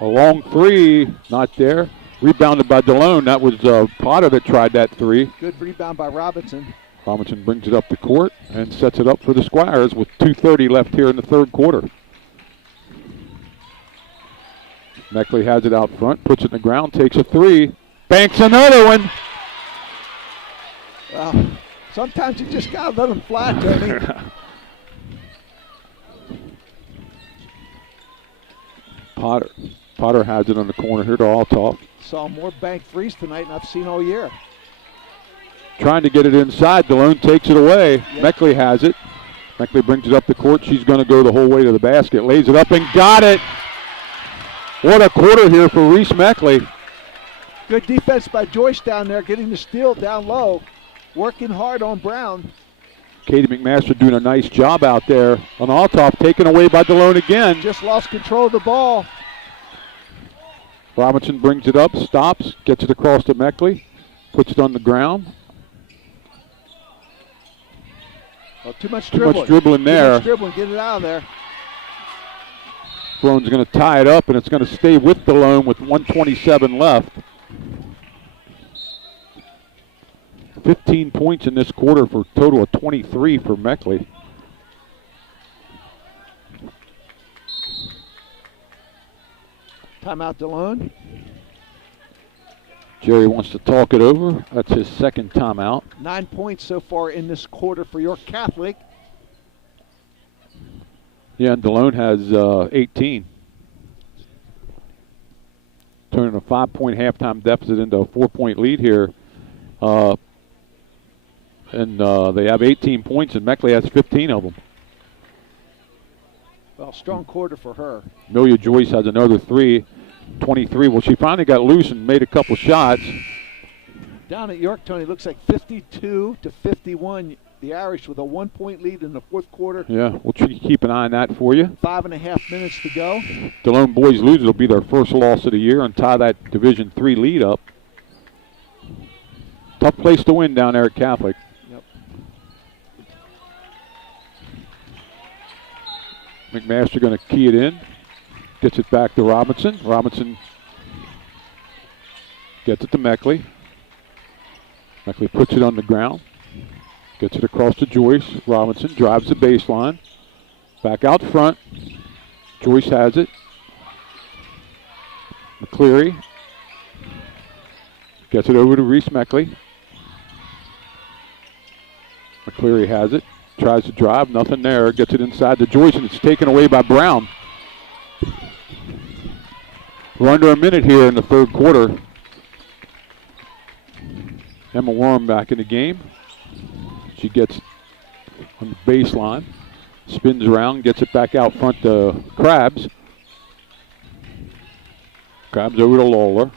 A long 3, not there. Rebounded by Delone. That was Potter that tried that three. Good rebound by Robinson. Robinson brings it up the court and sets it up for the Squires with 2:30 left here in the third quarter. Meckley has it out front, puts it in the ground, takes a three, banks another one. Sometimes you just got to let them fly, Tony. Potter has it on the corner here to Althoff. Saw more bank threes tonight than I've seen all year. Trying to get it inside. Delone takes it away. Yep. Meckley has it. Meckley brings it up the court. She's going to go the whole way to the basket. Lays it up and got it. What a quarter here for Reese Meckley. Good defense by Joyce down there, getting the steal down low. Working hard on Brown. Katie McMaster doing a nice job out there on Althoff, taken away by Delone again. Just lost control of the ball. Robinson brings it up, stops, gets it across to Meckley, puts it on the ground. Oh, too much dribbling there. Too much dribbling, get it out of there. Dalone's going to tie it up, and it's going to stay with Delone with 1:27 left. 15 points in this quarter for a total of 23 for Meckley. Timeout, Delone. Jerry wants to talk it over. That's his second timeout. 9 points so far in this quarter for York Catholic. Yeah, and Delone has 18. Turning a 5-point halftime deficit into a 4-point lead here. And they have 18 points, and Meckley has 15 of them. Well, strong quarter for her. Amelia Joyce has another three, 23. Well, she finally got loose and made a couple shots. Down at York, Tony, looks like 52-51. The Irish with a 1-point lead in the fourth quarter. Yeah, we'll keep an eye on that for you. 5.5 minutes to go. Delone boys lose. It'll be their first loss of the year and tie that Division III lead up. Tough place to win down there at Catholic. Yep. McMaster going to key it in. Gets it back to Robinson. Robinson gets it to Meckley. Meckley puts it on the ground. Gets it across to Joyce. Robinson drives the baseline. Back out front. Joyce has it. McCleary gets it over to Reese Meckley. McCleary has it. Tries to drive. Nothing there. Gets it inside to Joyce, and it's taken away by Brown. We're under a minute here in the third quarter. Emma Worm back in the game. She gets on the baseline, spins around, gets it back out front to Krabs. Krabs over to Lawler.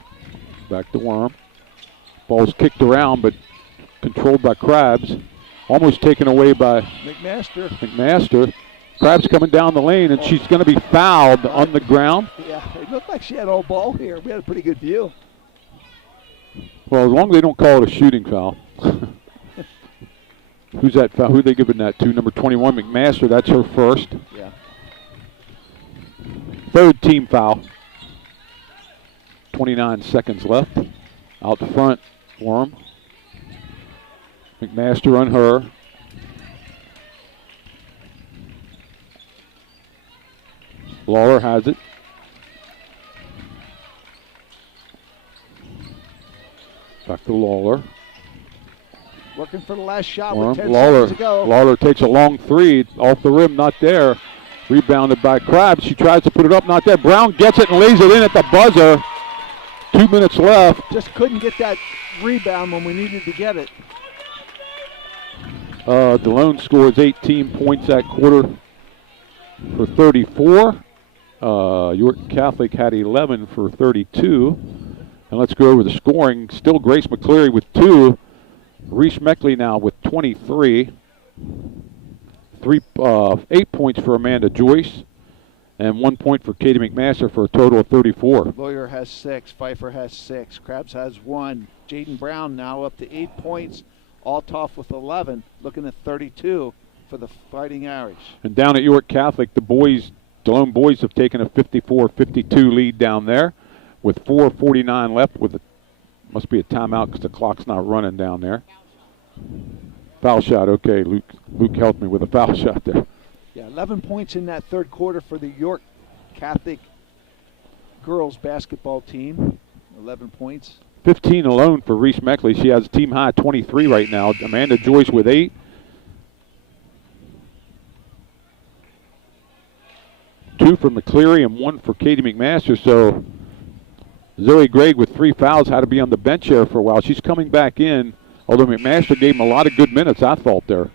Back to Worm. Ball's kicked around, but controlled by Krabs. Almost taken away by McMaster. Krabs coming down the lane, and she's going to be fouled on the ground. Yeah, it looked like she had all ball here. We had a pretty good view. Well, as long as they don't call it a shooting foul. Who's that foul? Who are they giving that to? Number 21, McMaster. That's her first. Yeah. Third team foul. 29 seconds left. Out front, Worm. McMaster on her. Lawler has it. Back to Lawler. Working for the last shot Worm. with 10 seconds to go. Lawler takes a long three off the rim, not there. Rebounded by Krabs. She tries to put it up, not there. Brown gets it and lays it in at the buzzer. 2 minutes left. Just couldn't get that rebound when we needed to get it. Delone scores 18 points that quarter for 34. York Catholic had 11 for 32. And let's go over the scoring. Still Grace McCleary with 2. Reese Meckley now with 23. 8 points for Amanda Joyce. And 1 point for Katie McMaster for a total of 34. Lawyer has 6. Pfeiffer has 6. Krabs has 1. Jaden Brown now up to 8 points. Althoff with 11. Looking at 32 for the Fighting Irish. And down at York Catholic, the boys, Delone boys have taken a 54-52 lead down there. with 4:49 left. Must be a timeout because the clock's not running down there. Foul shot. Okay, Luke helped me with a foul shot there. Yeah, 11 points in that third quarter for the York Catholic girls basketball team. 11 points. 15 alone for Reese Meckley. She has a team high 23 right now. Amanda Joyce with 8. 2 for McCleary and 1 for Katie McMaster. So Zoe Gregg with 3 fouls had to be on the bench here for a while. She's coming back in, although McMaster gave him a lot of good minutes, I thought there.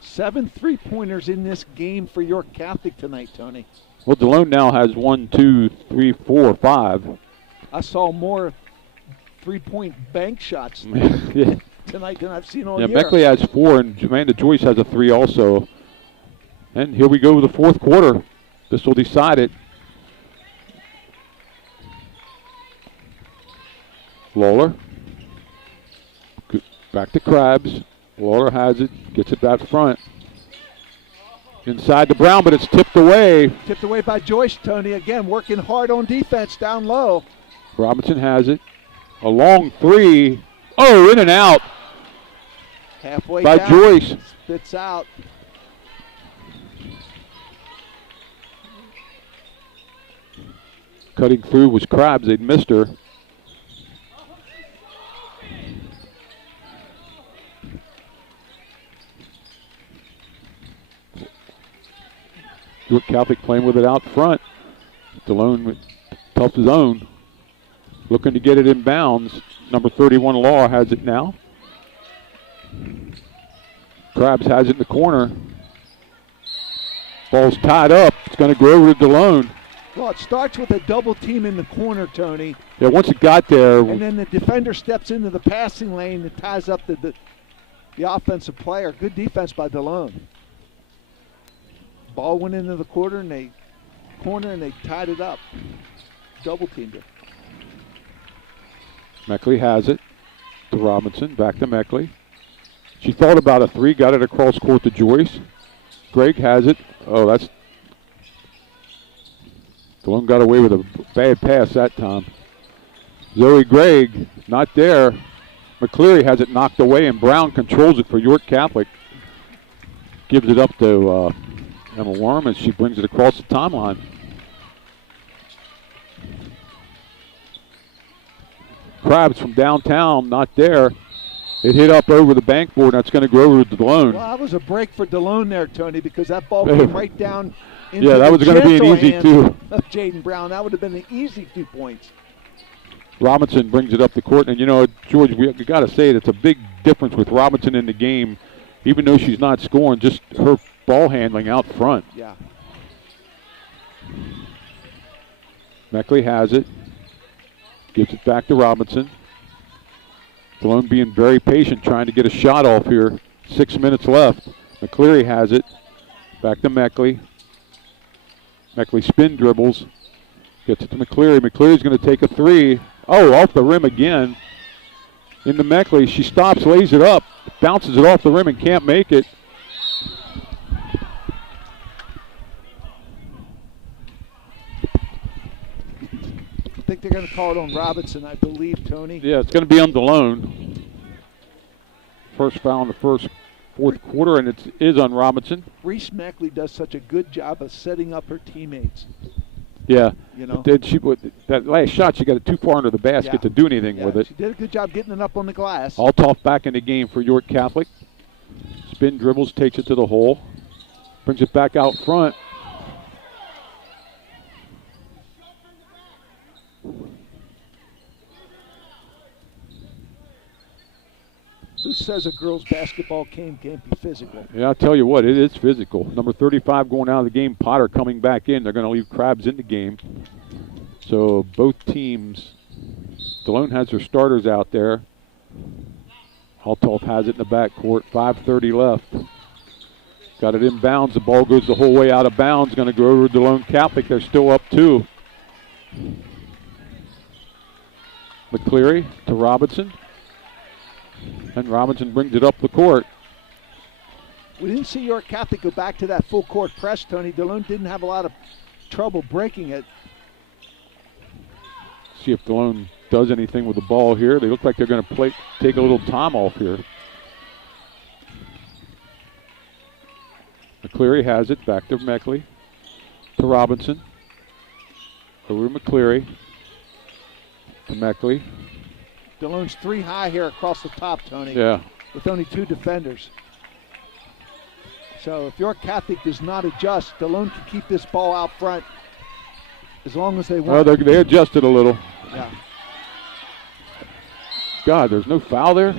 7 3-pointers in this game for York Catholic tonight, Tony. Well, Delone now has 1, 2, 3, 4, 5. I saw more 3-point bank shots Yeah. tonight than I've seen all year. Meckley has 4, and Amanda Joyce has a 3 also. And here we go with the fourth quarter. This will decide it. Lawler. Back to Krabs. Lawler has it, gets it back front. Inside to Brown, but it's tipped away. Tipped away by Joyce, Tony. Again, working hard on defense down low. Robinson has it. A long 3. Oh, in and out. Halfway by down. Joyce. Spits out. Cutting through was Krabs. They'd missed her. York Catholic playing with it out front. Delone tough zone. Looking to get it in bounds. Number 31 Law has it now. Krabs has it in the corner. Ball's tied up. It's going to go over to Delone. Well, it starts with a double team in the corner, Tony. Yeah, once it got there. And then the defender steps into the passing lane and ties up the offensive player. Good defense by Delone. Ball went into the corner and they tied it up. Double teamed it. Meckley has it to Robinson. Back to Meckley. She thought about a 3, got it across court to Joyce. Gregg has it. Oh, that's. Delone got away with a bad pass that time. Zoe Gregg not there. McCleary has it knocked away, and Brown controls it for York Catholic. Gives it up to Emma Worm as she brings it across the timeline. Krabs from downtown, not there. It hit up over the bankboard, and that's going to go over to Delone. Well, that was a break for Delone there, Tony, because that ball came right down into yeah, that was going to be an easy 2. Of Jaden Brown. That would have been an easy 2 points. Robinson brings it up the court, and you know, George, we got to say it, it's a big difference with Robinson in the game, even though she's not scoring, just her ball handling out front. Yeah. Meckley has it. Gives it back to Robinson. Delone being very patient, trying to get a shot off here. 6 minutes left. McCleary has it. Back to Meckley. Meckley spin dribbles. Gets it to McCleary. McCleary's going to take a 3. Oh, off the rim again. Into Meckley. She stops, lays it up, bounces it off the rim and can't make it. I think they're going to call it on Robinson, I believe, Tony. Yeah, it's going to be on Delone. First foul in the fourth quarter, and it is on Robinson. Reese Meckley does such a good job of setting up her teammates. Yeah. You know, that last shot, she got it too far under the basket to do anything with it. She did a good job getting it up on the glass. Altoff back in the game for York Catholic. Spin dribbles, takes it to the hole. Brings it back out front. Who says a girls' basketball game can't be physical? Yeah, I'll tell you what, it is physical. Number 35 going out of the game, Potter coming back in. They're going to leave Krabs in the game. So both teams, Delone has their starters out there. Altoff has it in the backcourt, 5:30 left. Got it in bounds, the ball goes the whole way out of bounds. Going to go over to Delone Catholic, they're still up 2. McCleary to Robinson. And Robinson brings it up the court. We didn't see York Catholic go back to that full court press, Tony. Delone didn't have a lot of trouble breaking it. See if Delone does anything with the ball here. They look like they're going to take a little time off here. McCleary has it. Back to Meckley. To Robinson. Over to McCleary. To Meckley. Delone's 3 high here across the top, Tony. Yeah. With only 2 defenders. So if York Catholic does not adjust, Delone can keep this ball out front as long as they want. Well, they adjusted a little. Yeah. God, there's no foul there.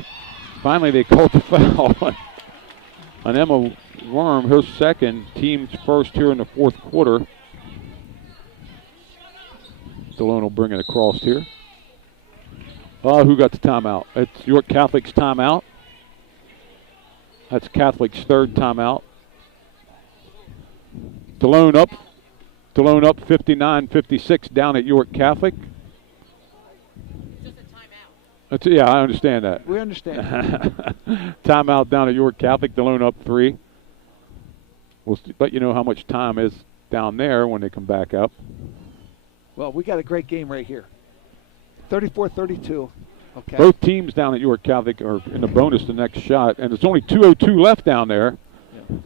Finally, they called the foul on Emma Worm, her second, team's first here in the fourth quarter. Delone will bring it across here. Who got the timeout? It's York Catholic's timeout. That's Catholic's third timeout. Delone up 59-56 down at York Catholic. Yeah, I understand that. We understand. Timeout down at York Catholic. Delone up 3. We'll let you know how much time is down there when they come back up. Well, we got a great game right here. 34-32. Okay. Both teams down at York Catholic are in the bonus the next shot, and there's only 2:02 left down there. Yeah.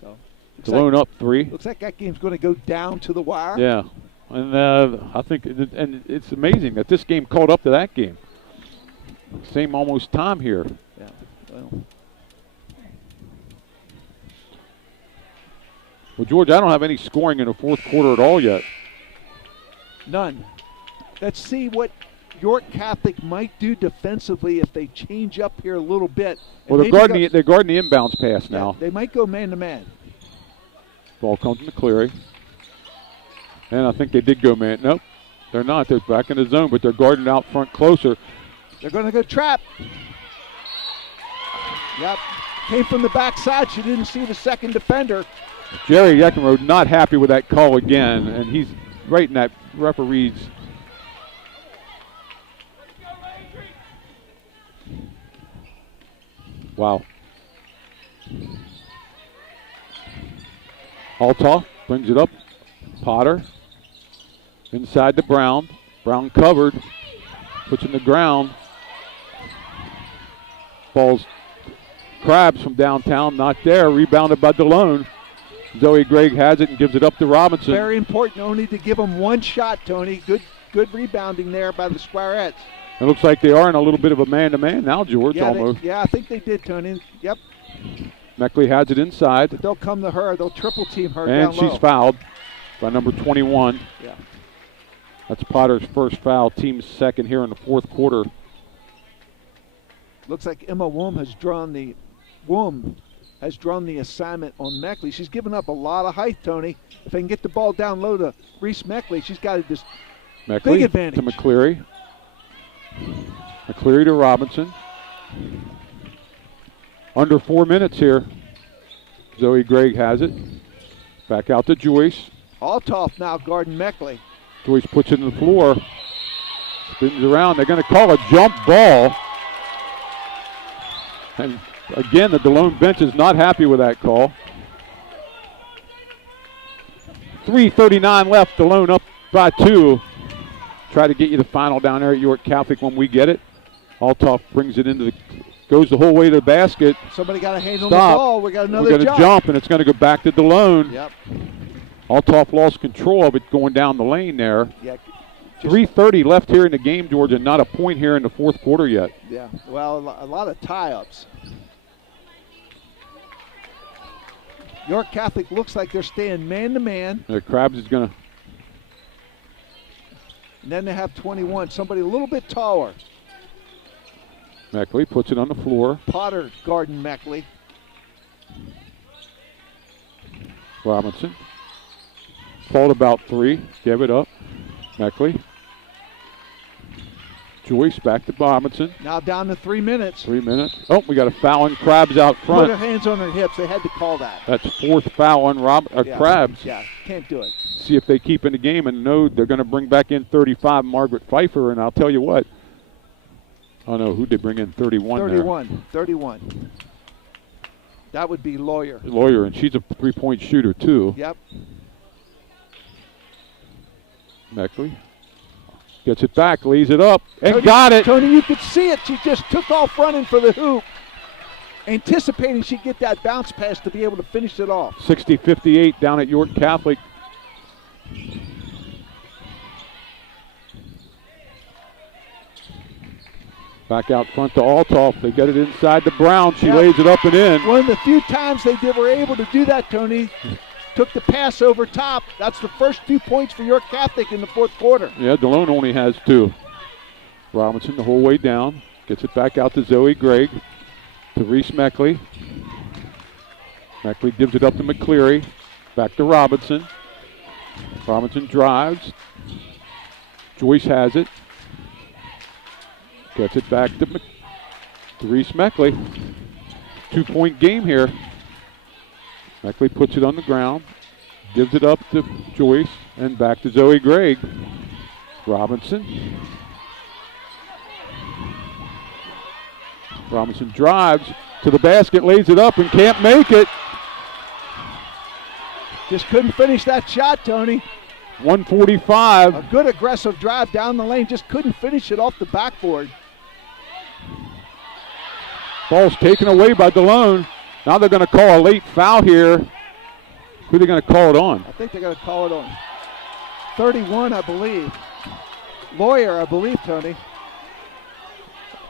So Delone up 3. Looks like that game's going to go down to the wire. Yeah, and I think, and it's amazing that this game caught up to that game. Same almost time here. Yeah. Well, George, I don't have any scoring in the fourth quarter at all yet. none. Let's see what York Catholic might do defensively if they change up here a little bit. Well, they're guarding the inbounds pass now. Yeah, they might go man-to-man. Ball comes to McCleary. And I think they did go man. Nope, they're not. They're back in the zone, but they're guarding out front closer. They're going to go trap. Yep. Came from the backside. She didn't see the second defender. Jerry Eckenrode not happy with that call again, and he's right in that referee's. Wow. Altoff brings it up. Potter inside to Brown. Brown covered. Puts in the ground. Ball's Krabs from downtown, not there. Rebounded by Delone. Zoe Gregg has it and gives it up to Robinson. Very important only to give them one shot, Tony. Good rebounding there by the Squirettes. It looks like they are in a little bit of a man-to-man now, George, yeah, almost. I think they did, Tony. Yep. Meckley has it inside. But they'll come to her. They'll triple team her and down low. she's fouled by number 21. Yeah. That's Potter's first foul, team's second here in the fourth quarter. Looks like Emma Wum has drawn the assignment on Meckley. She's given up a lot of height, Tony. If they can get the ball down low to Reese Meckley, she's got this big advantage. To McCleary. McCleary to Robinson. Under 4 minutes here. Zoe Gregg has it. Back out to Joyce. Altoff now guarding Meckley. Joyce puts it in the floor. Spins around. They're going to call a jump ball. And again, the Delone bench is not happy with that call. 3:39 left. Delone up by 2. Try to get you the final down there at York Catholic when we get it. Altoff brings it into goes the whole way to the basket. Somebody got a hand on the ball. We got another jump. Jump, and it's going to go back to Delone. Yep. Altoff lost control of it going down the lane there. Yeah. 3:30 left here in the game, Georgia. Not a point here in the fourth quarter yet. Yeah, well, a lot of tie-ups. York Catholic looks like they're staying man-to-man. Krabs is going to. And then they have 21, somebody a little bit taller. Meckley puts it on the floor. Potter guarding Meckley. Robinson. Called about 3. Give it up. Meckley. Joyce back to Robinson. Now down to 3 minutes. 3 minutes. Oh, we got a foul on Krabs out front. Put her hands on her hips. They had to call that. That's 4th foul on Krabs. Yeah, can't do it. See if they keep in the game and know they're going to bring back in 35 Margaret Pfeiffer, and I'll tell you what. Oh, no, who'd they bring in 31 31. That would be Lawyer. Lawyer, and she's a three-point shooter, too. Yep. Meckley. Gets it back, lays it up, and Tony, got it. Tony, you could see it. She just took off running for the hoop, anticipating she'd get that bounce pass to be able to finish it off. 60-58 down at York Catholic. Back out front to Altoff. They get it inside to Brown. She lays it up and in. One of the few times they were able to do that, Tony. Took the pass over top. That's the first 2 points for York Catholic in the fourth quarter. Yeah, Delone only has 2. Robinson the whole way down. Gets it back out to Zoe Gregg. To Reese Meckley. Meckley gives it up to McCleary. Back to Robinson. Robinson drives. Joyce has it. Gets it back to Reese Meckley. 2-point game here. Meckley puts it on the ground. Gives it up to Joyce and back to Zoe Gregg. Robinson. Robinson drives to the basket, lays it up and can't make it. Just couldn't finish that shot, Tony. 145. A good aggressive drive down the lane, just couldn't finish it off the backboard. Ball's taken away by Delone. Now they're going to call a late foul here. Who are they going to call it on? I think they're going to call it on 31, I believe. Lawyer, I believe, Tony.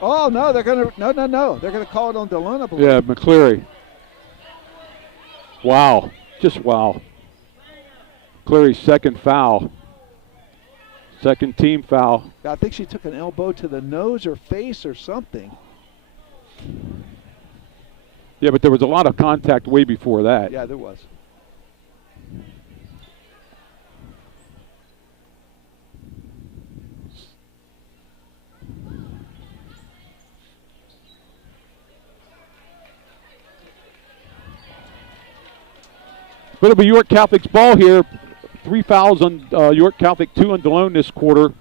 Oh, no, they're going to, no. They're going to call it on Delone, I believe. Yeah, McCleary. Wow, just wow. McCleary's second foul. Second team foul. I think she took an elbow to the nose or face or something. Yeah, but there was a lot of contact way before that. Yeah, there was. But it'll be York Catholic's ball here. 3 fouls on York Catholic, 2 on Delone this quarter.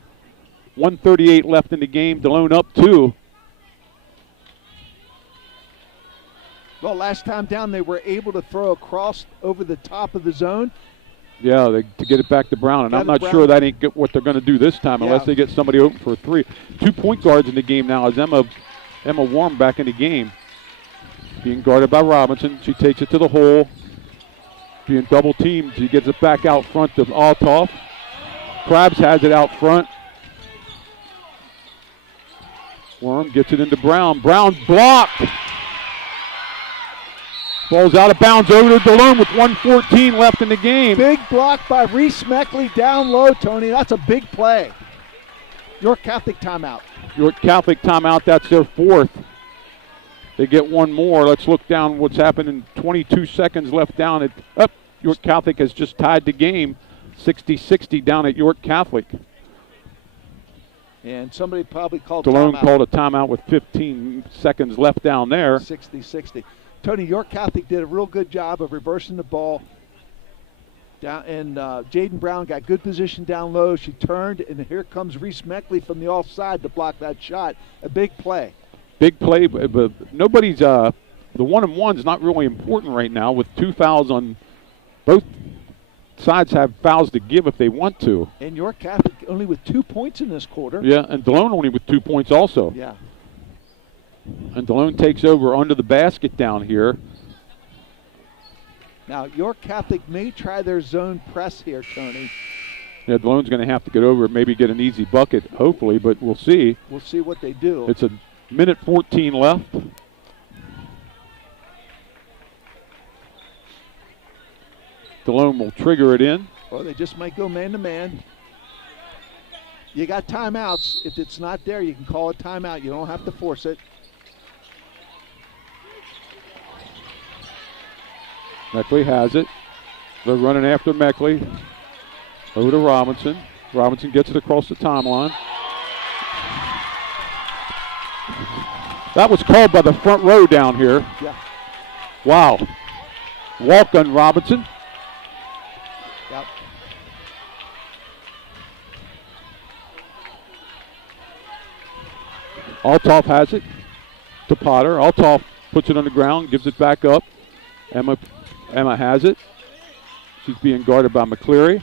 1:38 left in the game. Delone up 2. Well, last time down they were able to throw a cross over the top of the zone. Yeah, to get it back to Brown. And I'm not sure that ain't what they're going to do this time unless they get somebody open for a 3. 2 point guards in the game now as Emma Warm back in the game. Being guarded by Robinson. She takes it to the hole. Being double teamed. She gets it back out front to Altoff. Krabs has it out front. Worm gets it into Brown. Brown blocked. Ball's out of bounds over to Delone with 1:14 left in the game. Big block by Reese Meckley down low, Tony. That's a big play. York Catholic timeout. York Catholic timeout. That's their 4th. They get one more. Let's look down what's happened in 22 seconds left down at York Catholic has just tied the game 60-60 down at York Catholic. And somebody probably called Delone timeout. called a timeout with 15 seconds left down there. 60-60. Tony, York Catholic did a real good job of reversing the ball. Down, and Jaden Brown got good position down low. She turned, and here comes Reese Meckley from the offside to block that shot. A big play. Big play, but nobody's the 1-on-1's not really important right now with 2 fouls on both sides have fouls to give if they want to. And York Catholic only with 2 points in this quarter. Yeah, and Delone only with 2 points also. Yeah. And Delone takes over under the basket down here. Now, York Catholic may try their zone press here, Tony. Yeah, Delone's going to have to get over it, maybe get an easy bucket, hopefully, but we'll see. We'll see what they do. It's a minute 14 left. Delone will trigger it in. Well, they just might go man-to-man. You got timeouts. If it's not there, you can call a timeout. You don't have to force it. Meckley has it. They're running after Meckley. Over to Robinson. Robinson gets it across the timeline. That was called by the front row down here. Yeah. Wow. Walk on Robinson. Yep. Altoff has it to Potter. Altoff puts it on the ground, gives it back up. Emma has it. She's being guarded by McCleary.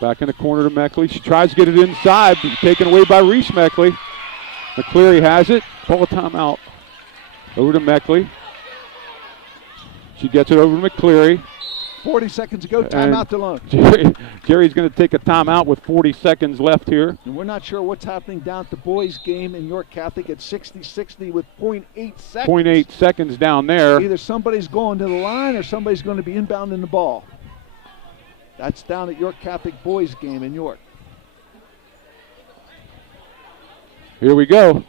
Back in the corner to Meckley. She tries to get it inside, but taken away by Reese Meckley. McCleary has it. Call a timeout. Over to Meckley. She gets it over to McCleary. 40 seconds to go. Timeout, Delone. Jerry's going to take a timeout with 40 seconds left here. And we're not sure what's happening down at the boys' game in York Catholic at 60-60 with 0.8 seconds. 0.8 seconds down there. Either somebody's going to the line or somebody's going to be inbounding the ball. That's down at York Catholic boys' game in York. Here we go.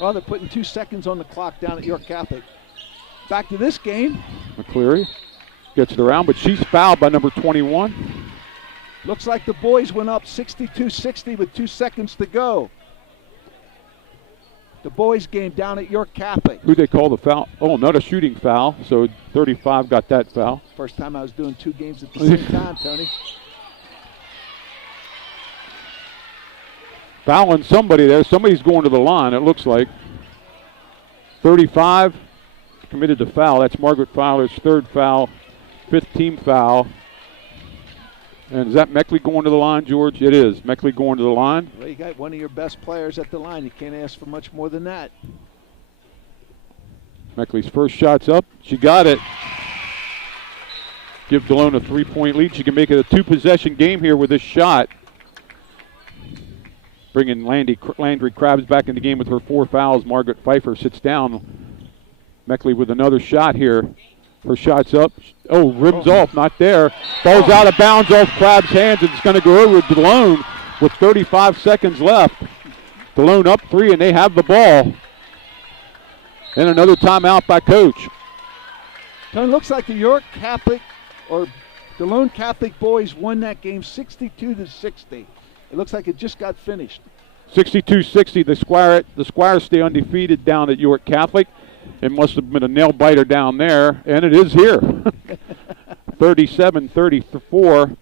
Oh, they're putting 2 seconds on the clock down at York Catholic. Back to this game. McCleary gets it around, but she's fouled by number 21. Looks like the boys went up 62-60 with 2 seconds to go. The boys' game down at York Catholic. Who they call the foul? Oh, not a shooting foul. So 35 got that foul. First time I was doing 2 games at the same time, Tony. Fouling somebody there. Somebody's going to the line, it looks like. 35 committed to foul. That's Margaret Fowler's 3rd foul, 5th team foul. And is that Meckley going to the line, George? It is. Meckley going to the line. Well, you got one of your best players at the line. You can't ask for much more than that. Meckley's first shot's up. She got it. Give Delone a 3-point lead. She can make it a 2-possession game here with this shot. Bringing Landry Krabs back in the game with her 4 fouls. Margaret Pfeiffer sits down. Meckley with another shot here. Her shot's up. Oh, rims off, not there. Ball's out of bounds off Krabs' hands, and it's going to go over to Delone with 35 seconds left. Delone up 3, and they have the ball. And another timeout by Coach. So it looks like the York Catholic or Delone Catholic boys won that game 62-60. It looks like it just got finished. 62-60. The Squires stay undefeated down at York Catholic. It must have been a nail biter down there, and it is here. 37-34.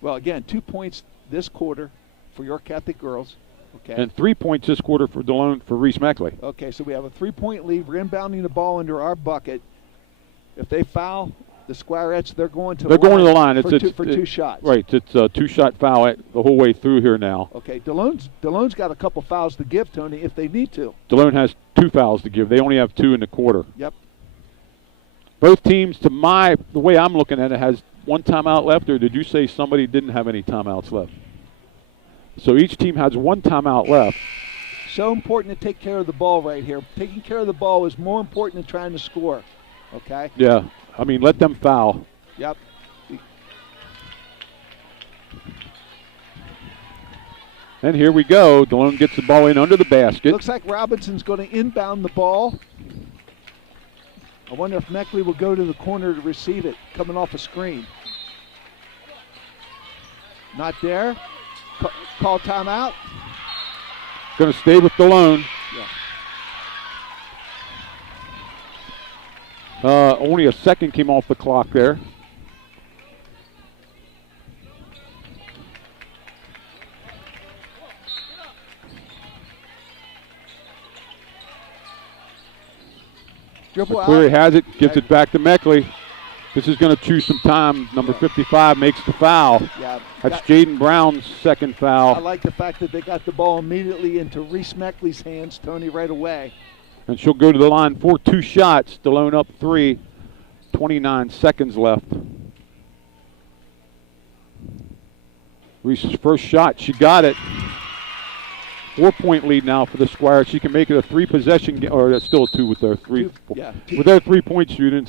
Well, again, 2 points this quarter for York Catholic girls. Okay. And 3 points this quarter for Delone for Reese Meckley. Okay, so we have a 3-point lead. We're inbounding the ball under our bucket. If they foul, the Squirettes, they're going to the line for 2 shots. Right, it's a 2-shot foul the whole way through here now. Okay, Delone's got a couple fouls to give, Tony, if they need to. Delone has 2 fouls to give. They only have 2 in the quarter. Yep. Both teams, the way I'm looking at it, has 1 timeout left, or did you say somebody didn't have any timeouts left? So each team has 1 timeout left. So important to take care of the ball right here. Taking care of the ball is more important than trying to score. Okay? Yeah. I mean, let them foul. Yep. And here we go. Delone gets the ball in under the basket. Looks like Robinson's going to inbound the ball. I wonder if Meckley will go to the corner to receive it, coming off a screen. Not there. Call timeout. Going to stay with Delone. Yeah. Only a second came off the clock there. McCleary has it, gives it back to Meckley. This is going to choose some time. Number 55 makes the foul. Yeah, that's Jaden Brown's 2nd foul. I like the fact that they got the ball immediately into Reese Meckley's hands, Tony, right away. And she'll go to the line for 2 shots. Delone up 3. 29 seconds left. Reese's first shot, she got it. 4-point lead now for the Squire. She can make it a 3-possession game, or that's still a 2 with their 3. With their 3-point shooting.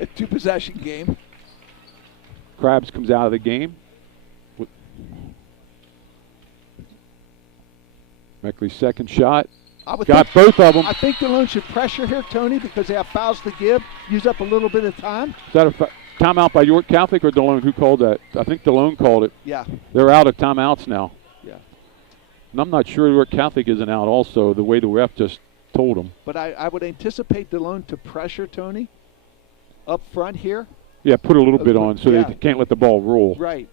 A 2-possession game. Krabs comes out of the game. Meckley's second shot. Got both of them. I think Delone should pressure here, Tony, because they have fouls to give. Use up a little bit of time. Is that a timeout by York Catholic or Delone? Who called that? I think Delone called it. Yeah. They're out of timeouts now. Yeah. And I'm not sure York Catholic isn't out also, the way the ref just told them. But I would anticipate Delone to pressure, Tony, up front here. Yeah, put a little bit on so they can't let the ball roll. Right.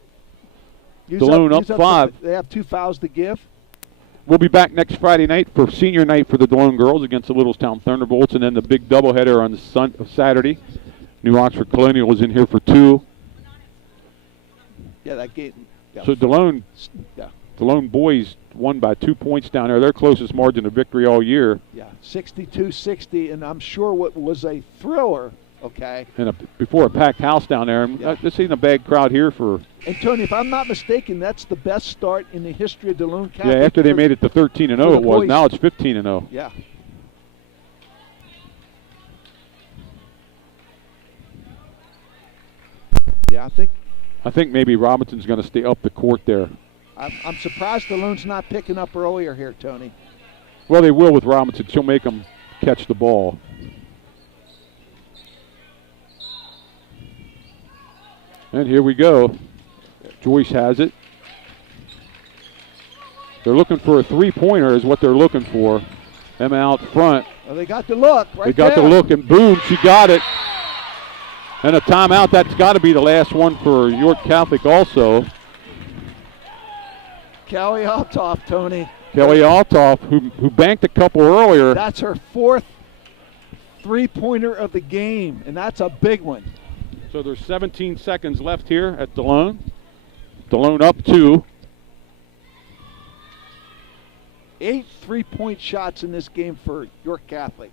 Delone up 5. They have 2 fouls to give. We'll be back next Friday night for senior night for the Delone girls against the Littlestown Thunderbolts, and then the big doubleheader on Saturday. New Oxford Colonial is in here for 2. Yeah, that game. Yeah. So Delone boys won by 2 points down there. Their closest margin of victory all year. Yeah, 62-60, and I'm sure what was a thriller. Okay. And before a packed house down there. And this ain't a bad crowd here for. And Tony, if I'm not mistaken, that's the best start in the history of Delone Catholic. Yeah, after they made it to 13-0, it was. Boys. Now it's 15-0. Yeah. Yeah, I think maybe Robinson's going to stay up the court there. I'm surprised Delone's not picking up earlier here, Tony. Well, they will with Robinson. She'll make them catch the ball. And here we go. Joyce has it. They're looking for a three-pointer is what they're looking for. Emma out front. Well, they got the look right They got there. the look, and boom, she got it. And a timeout. That's got to be the last one for York Catholic also. Kelly Altoff, Tony. Kelly Altoff, who banked a couple earlier. That's her 4th three-pointer of the game, and that's a big one. So there's 17 seconds left here at Delone. Delone up 2. 8 3-point shots in this game for York Catholic.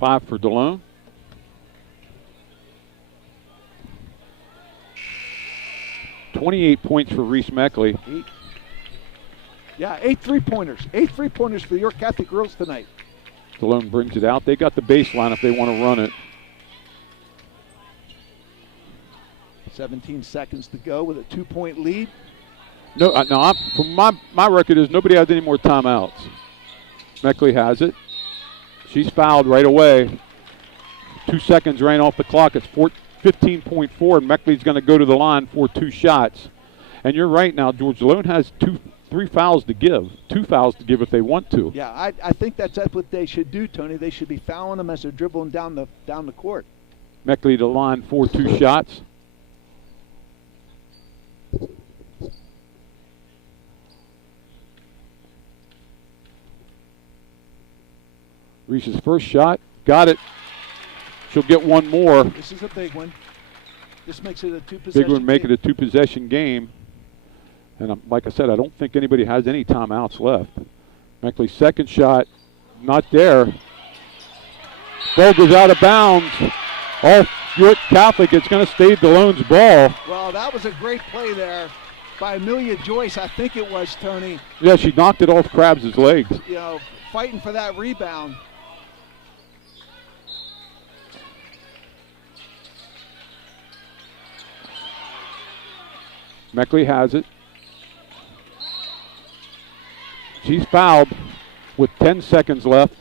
5 for Delone. $28 points for Reese Meckley. 8 3-pointers. 8 3-pointers for the York Catholic girls tonight. Delone brings it out. They got the baseline if they want to run it. 17 seconds to go with a 2-point lead. No, from my record is nobody has any more timeouts. Meckley has it. She's fouled right away. 2 seconds ran off the clock. It's 15.4, and Meckley's going to go to the line for 2 shots. And you're right now, George. Delone has 3 fouls to give. 2 fouls to give if they want to. Yeah, I think that's what they should do, Tony. They should be fouling them as they're dribbling down the court. Meckley to the line for 2 shots. Reese's first shot. Got it. She'll get one more. This is a big one. This makes it a 2-possession Big one, make game. it a 2-possession game. And like I said, I don't think anybody has any timeouts left. Meckley's second shot, not there. Ball goes out of bounds. All York Catholic, it's going to stay Delone's ball. Well, that was a great play there by Amelia Joyce, I think it was, Tony. Yeah, she knocked it off Krabs' legs. You know, fighting for that rebound. Meckley has it. She's fouled with 10 seconds left.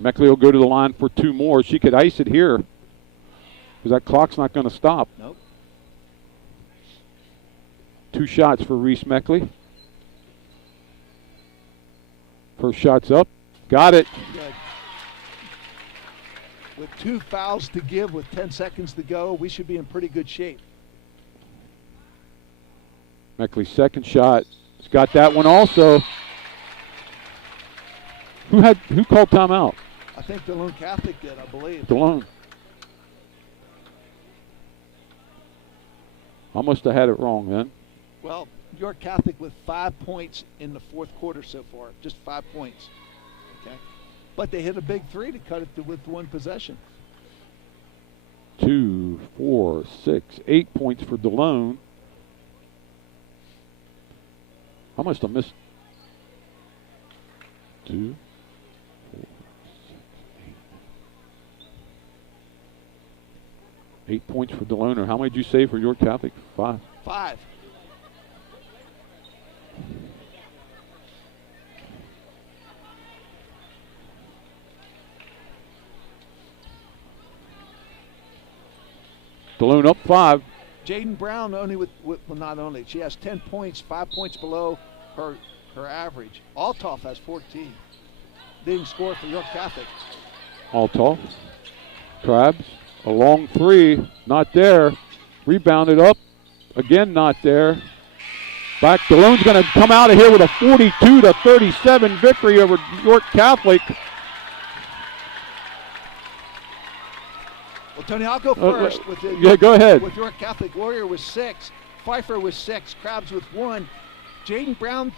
Meckley will go to the line for 2 more. She could ice it here because that clock's not going to stop. Nope. 2 shots for Reese Meckley. First shot's up. Got it. Good. With 2 fouls to give with 10 seconds to go, we should be in pretty good shape. Meckley's second shot. He's got that one also. Who called timeout? I think Delone Catholic did, I believe. Delone. I must have had it wrong then. Well, York Catholic with 5 points in the 4th quarter so far. Just 5 points. Okay. But they hit a big 3 to cut it with 1 possession. 2, 4, 6, 8 points for Delone. I must have missed 2, 4, 6, 8. 8 points for Delone. Or how many did you say for York Catholic? 5. 5. Delone up 5. Jaden Brown only well, not only. She has 10 points, 5 points below her average. Altoff has 14. Leading scorer for York Catholic. Altoff. Krabs. A long 3. Not there. Rebounded up. Again, not there. Back. Delone's going to come out of here with a 42-37 victory over York Catholic. Well, Tony, I'll go first. Yeah, go ahead. With York Catholic, Warrior was 6. Pfeiffer was 6. Krabs with 1. Jaden Brown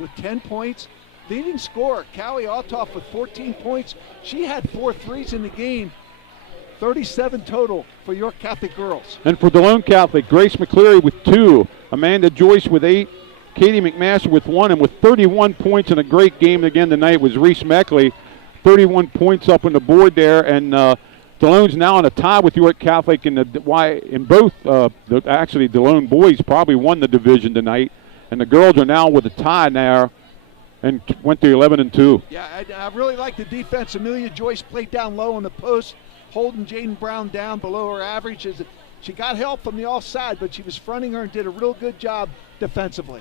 with 10 points. Leading scorer, Callie Altoff with 14 points. She had 4 threes in the game. 37 total for York Catholic girls. And for Delone Catholic, Grace McCleary with 2. Amanda Joyce with 8. Katie McMaster with 1. And with 31 points in a great game again tonight was Reese Meckley. 31 points up on the board there. And Delone's now in a tie with York Catholic in both. Actually, Delone boys probably won the division tonight. And the girls are now with a tie now and went to 11-2. Yeah, I really like the defense. Amelia Joyce played down low on the post, holding Jaden Brown down below her average. She got help from the offside, but she was fronting her and did a real good job defensively.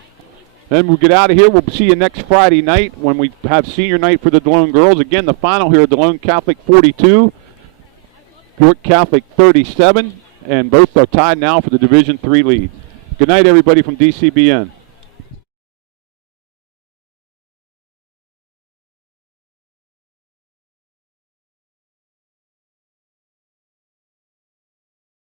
Then we'll get out of here. We'll see you next Friday night when we have senior night for the Delone girls. Again, the final here, Delone Catholic 42, York Catholic 37, and both are tied now for the Division III lead. Good night, everybody from DCBN.